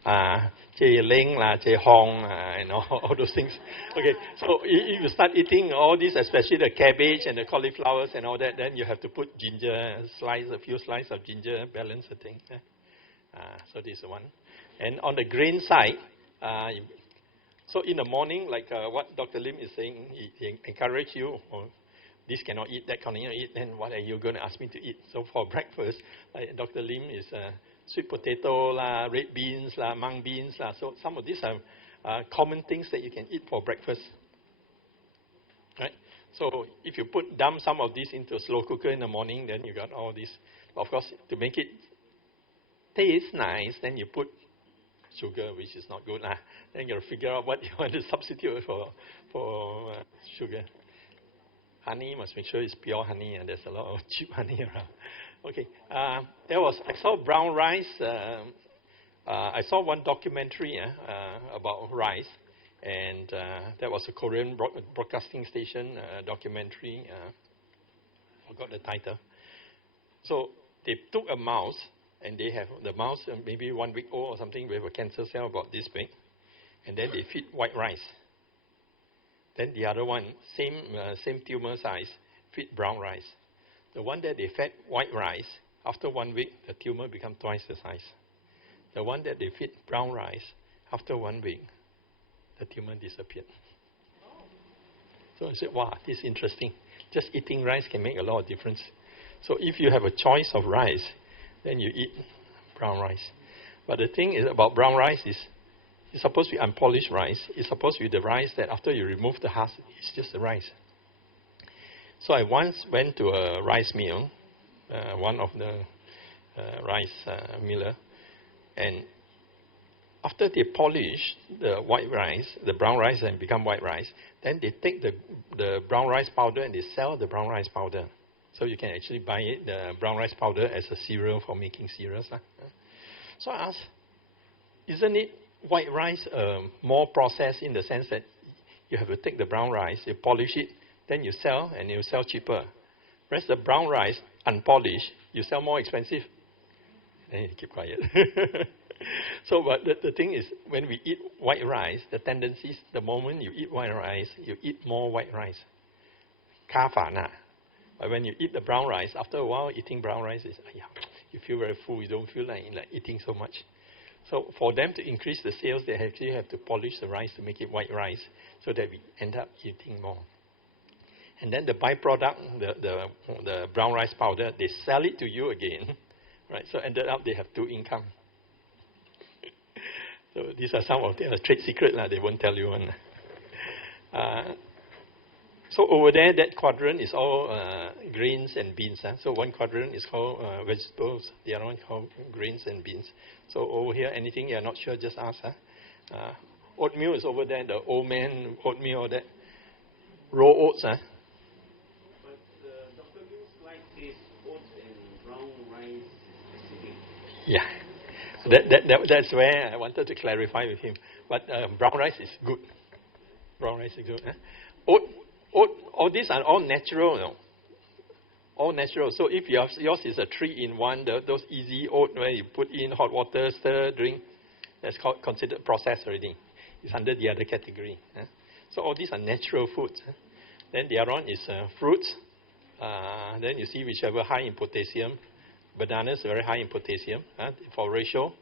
chê ling, chê hong, and all those things. Okay, so if you start eating all these, especially the cabbage and the cauliflowers and all that, then you have to put ginger, a few slices of ginger, balance the thing. So this is one. And on the grain side, so in the morning, like what Dr. Lim is saying, he encouraged you, this cannot eat, that cannot eat, then what are you going to ask me to eat? So for breakfast, like Dr. Lim is sweet potato, red beans, mung beans. So some of these are common things that you can eat for breakfast. Right? So if you dump some of these into a slow cooker in the morning, then you got all this. Of course, to make it taste nice, then you put sugar, which is not good. Then you got to figure out what you want to substitute for sugar. Honey, must make sure it's pure honey, and there's a lot of cheap honey around. Okay, I saw brown rice. I saw one documentary about rice, and that was a Korean broadcasting station documentary. Forgot the title. So they took a mouse, and they have the mouse maybe 1 week old or something with a cancer cell about this big, and then they feed white rice. Then the other one, same tumor size, feed brown rice. The one that they fed white rice, after 1 week, the tumor becomes twice the size. The one that they feed brown rice, after 1 week, the tumor disappeared. So I said, wow, this is interesting. Just eating rice can make a lot of difference. So if you have a choice of rice, then you eat brown rice. But the thing is about brown rice is, it's supposed to be unpolished rice. It's supposed to be the rice that after you remove the husk, it's just the rice. So I once went to a rice mill, one of the rice miller, and after they polish the white rice, the brown rice, and become white rice, then they take the brown rice powder and they sell the brown rice powder. So you can actually buy it, the brown rice powder, as a cereal for making cereals. So I asked, isn't it white rice more processed in the sense that you have to take the brown rice, you polish it, then you sell, and you sell cheaper. Whereas the brown rice, unpolished, you sell more expensive. And you keep quiet. So, but the thing is, when we eat white rice, the tendency is the moment you eat white rice, you eat more white rice. Kafana. But when you eat the brown rice, after a while, eating brown rice is, you feel very full. You don't feel like eating so much. So for them to increase the sales, they actually have to polish the rice to make it white rice, so that we end up eating more. And then the byproduct, the brown rice powder, they sell it to you again, right? So ended up they have two income. So these are some of the trade secrets they won't tell you one. So over there, that quadrant is all grains and beans. So one quadrant is called vegetables, the other one called grains and beans. So over here, anything you're not sure, just ask. Oatmeal is over there, the old man oatmeal, or that raw oats. But Dr. Liu's slide says oats and brown rice acidic. Yeah. That's where I wanted to clarify with him. But brown rice is good. Brown rice is good. All these are all natural, all natural. So if yours is a 3-in-1, those easy oat where you put in hot water, stir, drink, that's considered processed already. It's under the other category. So all these are natural foods. Then the other one is fruits. Then you see whichever high in potassium. Bananas very high in potassium. For ratio,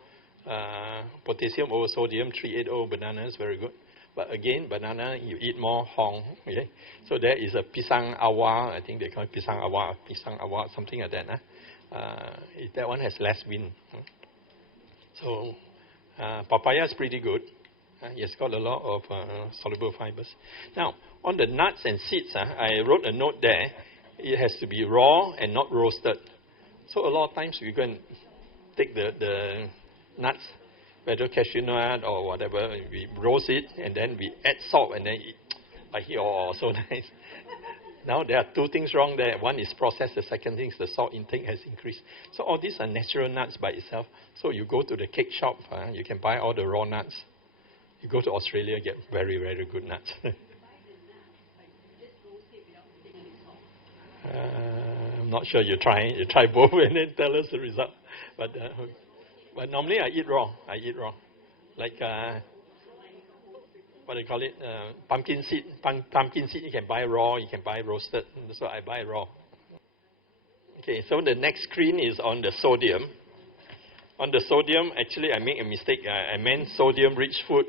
potassium over sodium, 380 banana is very good. But again, banana, you eat more hong. Okay? So there is a pisang awa, I think they call it pisang awa, something like that. That one has less wind. So papaya is pretty good. It's got a lot of soluble fibers. Now, on the nuts and seeds, I wrote a note there. It has to be raw and not roasted. So a lot of times we go and take the nuts, whether cashew nut or whatever, we roast it and then we add salt and then eat. Like, oh, so nice. Now there are two things wrong there. One is processed, the second thing is the salt intake has increased. So all these are natural nuts by itself. So you go to the cake shop, you can buy all the raw nuts. You go to Australia, get very, very good nuts. I'm not sure you try both and then tell us the result. But normally I eat raw. Like what do you call it? Pumpkin seed. Pumpkin seed you can buy raw, you can buy roasted. So I buy raw. Okay, so the next screen is on the sodium. On the sodium, actually I make a mistake. I meant sodium-rich food.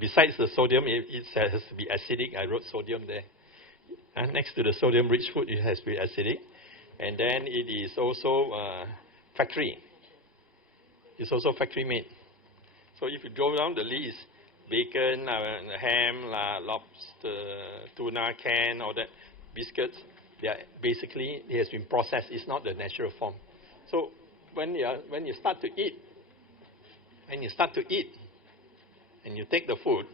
Besides the sodium, it has to be acidic. I wrote sodium there. Next to the sodium-rich food, it has to be acidic. And then it is also factory. It's also factory-made. So if you go down the list, bacon, ham, lobster, tuna can, all that, biscuits, they are basically, it has been processed. It's not the natural form. So when you start to eat, and you take the food,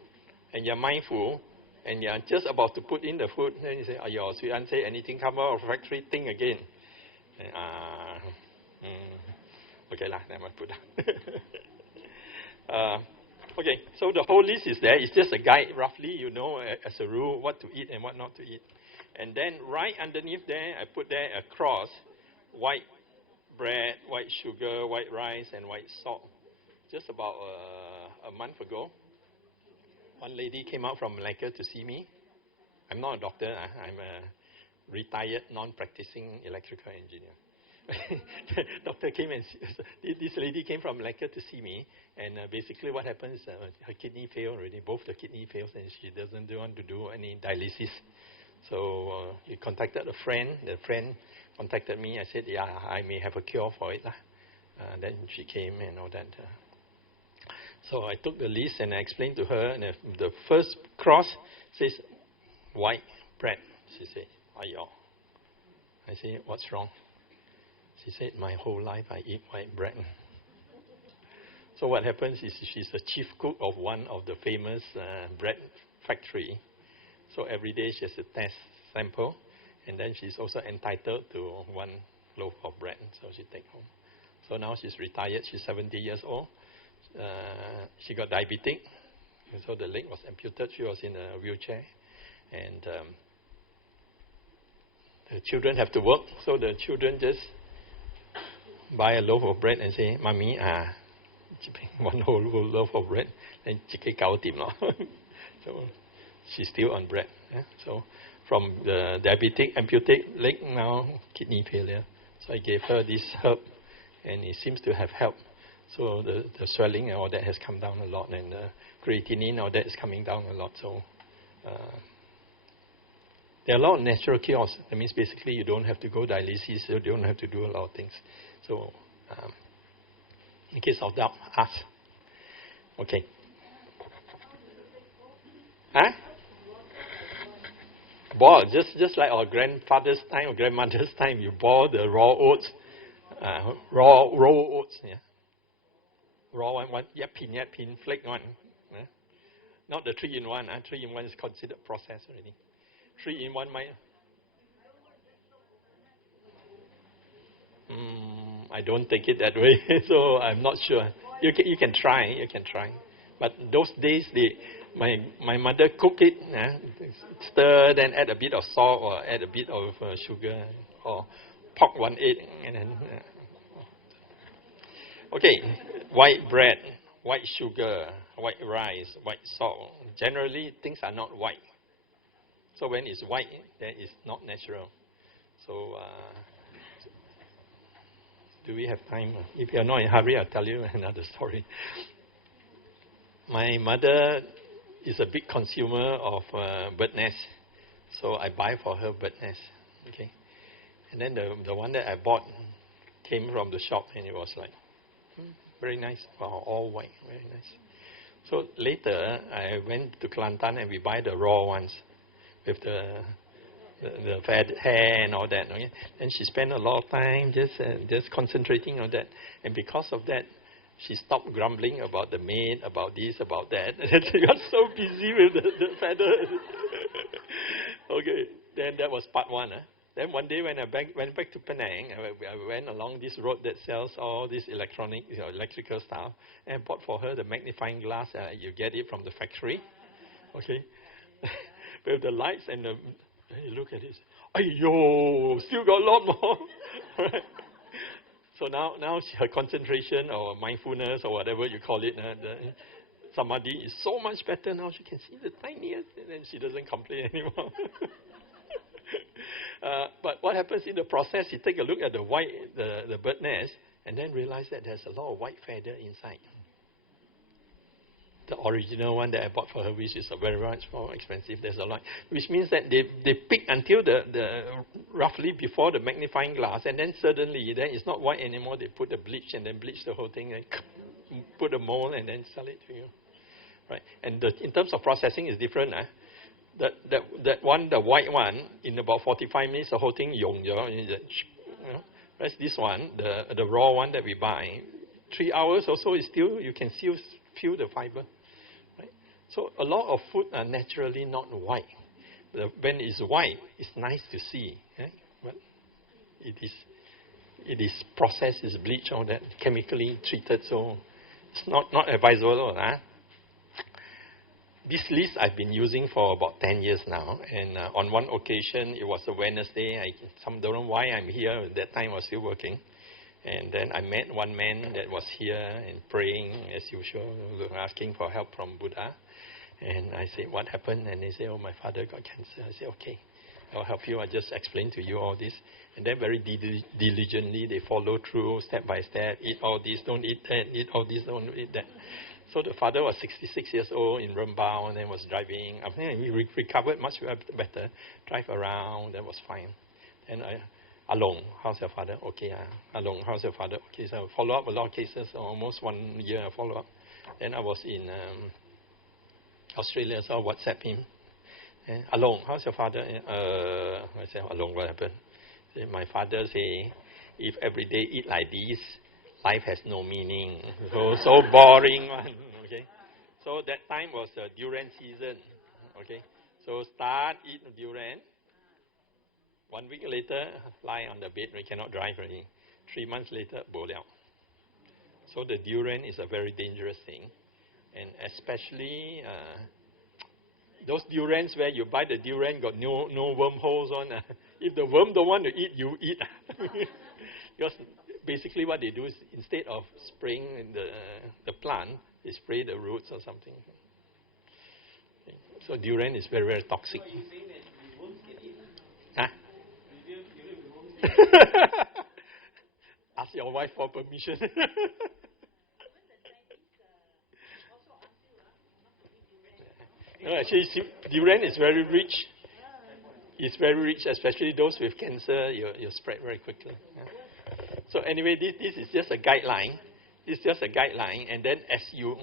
and you're mindful, and you're just about to put in the food, then you say, "Ayo, sweet aunt say anything come out of factory, think again." Okay lah, then I put down. Okay, so the whole list is there. It's just a guide, roughly, you know, as a rule, what to eat and what not to eat. And then right underneath there, I put there a cross, white bread, white sugar, white rice, and white salt. Just about a month ago, one lady came out from Malacca to see me. I'm not a doctor. I'm a retired, non-practicing electrical engineer. Doctor came and this lady came from Malacca to see me, and basically what happens, her kidney failed already. Both the kidney fails, and she doesn't want to do any dialysis. So he contacted a friend. The friend contacted me. I said, "Yeah, I may have a cure for it." Then she came and all that. So I took the list and I explained to her, and the first cross says white bread. She said, "Aiyo." I said, "What's wrong?" She said, "My whole life I eat white bread." So what happens is she's the chief cook of one of the famous bread factory. So every day she has a test sample, and then she's also entitled to one loaf of bread. So she takes home. So now she's retired. She's 70 years old. She got diabetic, so the leg was amputated. She was in a wheelchair, and the children have to work. So the children just buy a loaf of bread and say, "Mommy, one whole loaf of bread." Then so she's still on bread. Yeah? So from the diabetic amputated leg, now kidney failure. So I gave her this herb, and it seems to have helped. So the swelling and all that has come down a lot, and the creatinine, all that is coming down a lot. So there are a lot of natural cures. That means basically you don't have to go dialysis, you don't have to do a lot of things. So in case of doubt, ask. Okay. Huh? Boil, just like our grandfather's time or grandmother's time, you boil the raw oats, raw oats, yeah. Raw one, pin, flake one. Yeah. Not the 3-in-1. 3-in-1 is considered processed already. 3-in-1 might. I don't take it that way, so I'm not sure. You can try. But those days, my mother cooked it, stir, then add a bit of salt or add a bit of sugar or pork 1 egg, and then. Okay, white bread, white sugar, white rice, white salt. Generally, things are not white. So when it's white, then it's not natural. So do we have time? If you're not in a hurry, I'll tell you another story. My mother is a big consumer of bird nest, so I buy for her bird nest. Okay, and then the one that I bought came from the shop, and it was like, very nice. Wow, all white, very nice. So later, I went to Kelantan and we buy the raw ones with the fat hair and all that. Okay? And she spent a lot of time just concentrating on that. And because of that, she stopped grumbling about the maid, about this, about that. And she got so busy with the feather. Okay, then that was part one. Then one day when I went back to Penang, I went along this road that sells all this electrical stuff, and bought for her the magnifying glass. You get it from the factory, okay, with the lights and you look at this. Aiyo, still got a lot more. Right? So now her concentration or mindfulness or whatever you call it, the samadhi is so much better now. She can see the tiniest, and then she doesn't complain anymore. But what happens in the process, you take a look at the bird nest, and then realize that there's a lot of white feather inside. The original one that I bought for her, which is very much more expensive, there's a lot. Which means that they pick until the roughly before the magnifying glass, and then suddenly then it's not white anymore. They put the bleach and then bleach the whole thing, and put a mold and then sell it to you. Right? And in terms of processing, is different. That one, the white one, in about 45 minutes, the whole thing yong. Whereas this one, the raw one that we buy, 3 hours or so is still, you can still feel the fiber. Right? So a lot of food are naturally not white. When it's white, it's nice to see. Right? But it is processed, it's bleached, all that, chemically treated, so it's not advisable. This list I've been using for about 10 years now, and on one occasion, it was a Wednesday. I don't know why I'm here. At that time, I was still working. And then I met one man that was here and praying, as usual, asking for help from Buddha. And I said, what happened? And they said, oh, my father got cancer. I said, okay, I'll help you. I just explained to you all this. And then very diligently, they follow through step by step. Eat all this, don't eat that. Eat all this, don't eat that. So the father was 66 years old in Rembau, and then was driving. I think he recovered much better. Drive around, that was fine. And Along, how's your father? Okay. Along, how's your father? Okay, so I follow up a lot of cases, almost 1 year I follow up. Then I was in Australia, so I WhatsApp him. Along, how's your father? I said, Along, what happened? My father say, if every day eat like this, life has no meaning. So boring one. Okay. So that time was the durian season. Okay. So start eat durian. 1 week later, lie on the bed. We cannot drive already. 3 months later, bo liao. So the durian is a very dangerous thing, and especially those durians where you buy the durian got no wormholes on. If the worm don't want to eat, you eat. Because basically what they do is instead of spraying the plant, they spray the roots or something. Okay. So durian is very, very toxic. Huh? Ask your wife for permission. No, actually, durian is very rich. It's very rich, especially those with cancer. You spread very quickly. Yeah. So anyway, this is just a guideline. It's just a guideline, and then as you,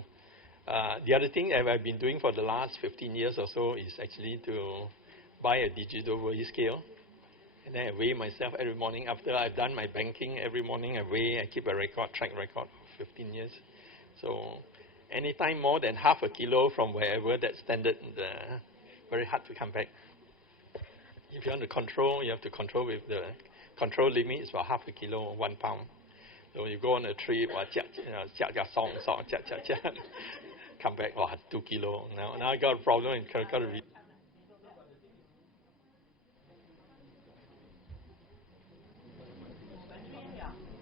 the other thing that I've been doing for the last 15 years or so is actually to buy a digital weigh scale, and then I weigh myself every morning after I've done my banking. Every morning I weigh. I keep a track record of 15 years. So anytime more than half a kilo from wherever that's standard, very hard to come back. If you want to control, you have to control with the control limit is about half a kilo, 1 pound. So you go on a trip, come back, 2 kilo. Now I got a problem and got to read.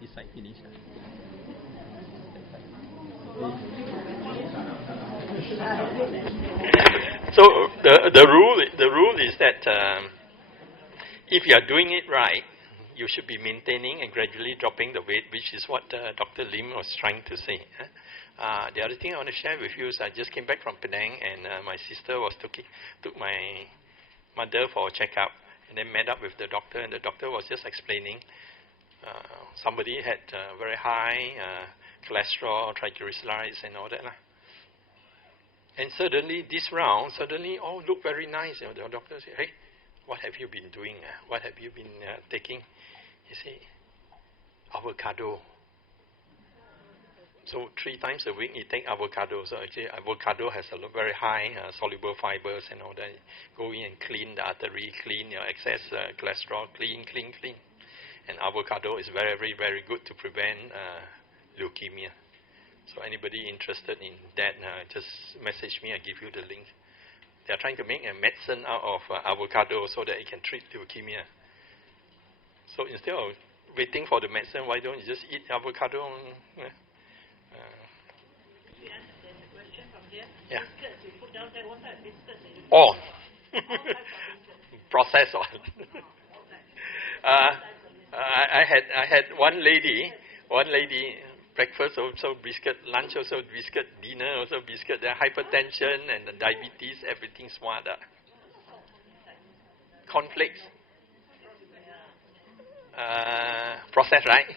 This side finish. So the rule is that if you are doing it right, you should be maintaining and gradually dropping the weight, which is what Dr. Lim was trying to say. The other thing I want to share with you is I just came back from Penang, and my sister took my mother for a checkup, and then met up with the doctor, and the doctor was just explaining somebody had very high cholesterol, triglycerides, and all that. And suddenly, this round, all look very nice. You know, the doctor said, hey, what have you been doing? What have you been taking? He said, avocado. So 3 times a week, you take avocado. So actually, avocado has a very high soluble fibers and all that. Go in and clean the artery, clean your excess cholesterol, clean. And avocado is very, very, very good to prevent leukemia. So anybody interested in that, just message me. I give you the link. They are trying to make a medicine out of avocado so that it can treat leukemia. So instead of waiting for the medicine, why don't you just eat avocado? Yeah. Oh, processed one. I had one lady. Breakfast also biscuit, lunch also biscuit, dinner also biscuit. The hypertension and the diabetes, everything smart. Cornflakes. Processed, right?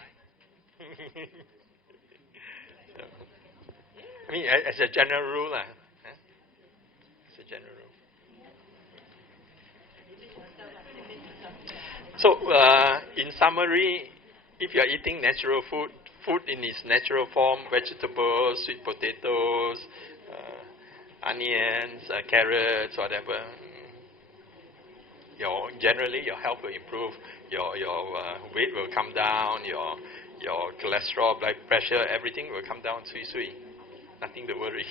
I mean, as a general rule. As a general rule. So, in summary, if you are eating natural food in its natural form, vegetables, sweet potatoes, onions, carrots, whatever, generally your health will improve, your weight will come down, your cholesterol, blood pressure, everything will come down sui. Nothing to worry.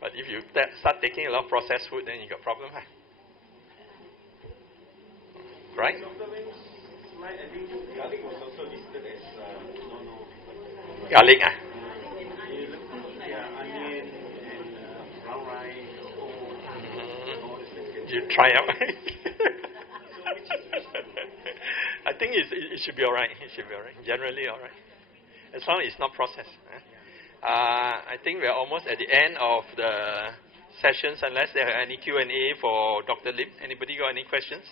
But if you start taking a lot of processed food, then you got problem. Right? Garlic was also listed as Garlic, onion and brown rice. You try out. I think it should be all right. It should be all right. Generally all right. As long as it's not processed. I think we're almost at the end of the sessions, unless there are any Q&A for Dr. Lim. Anybody got any questions?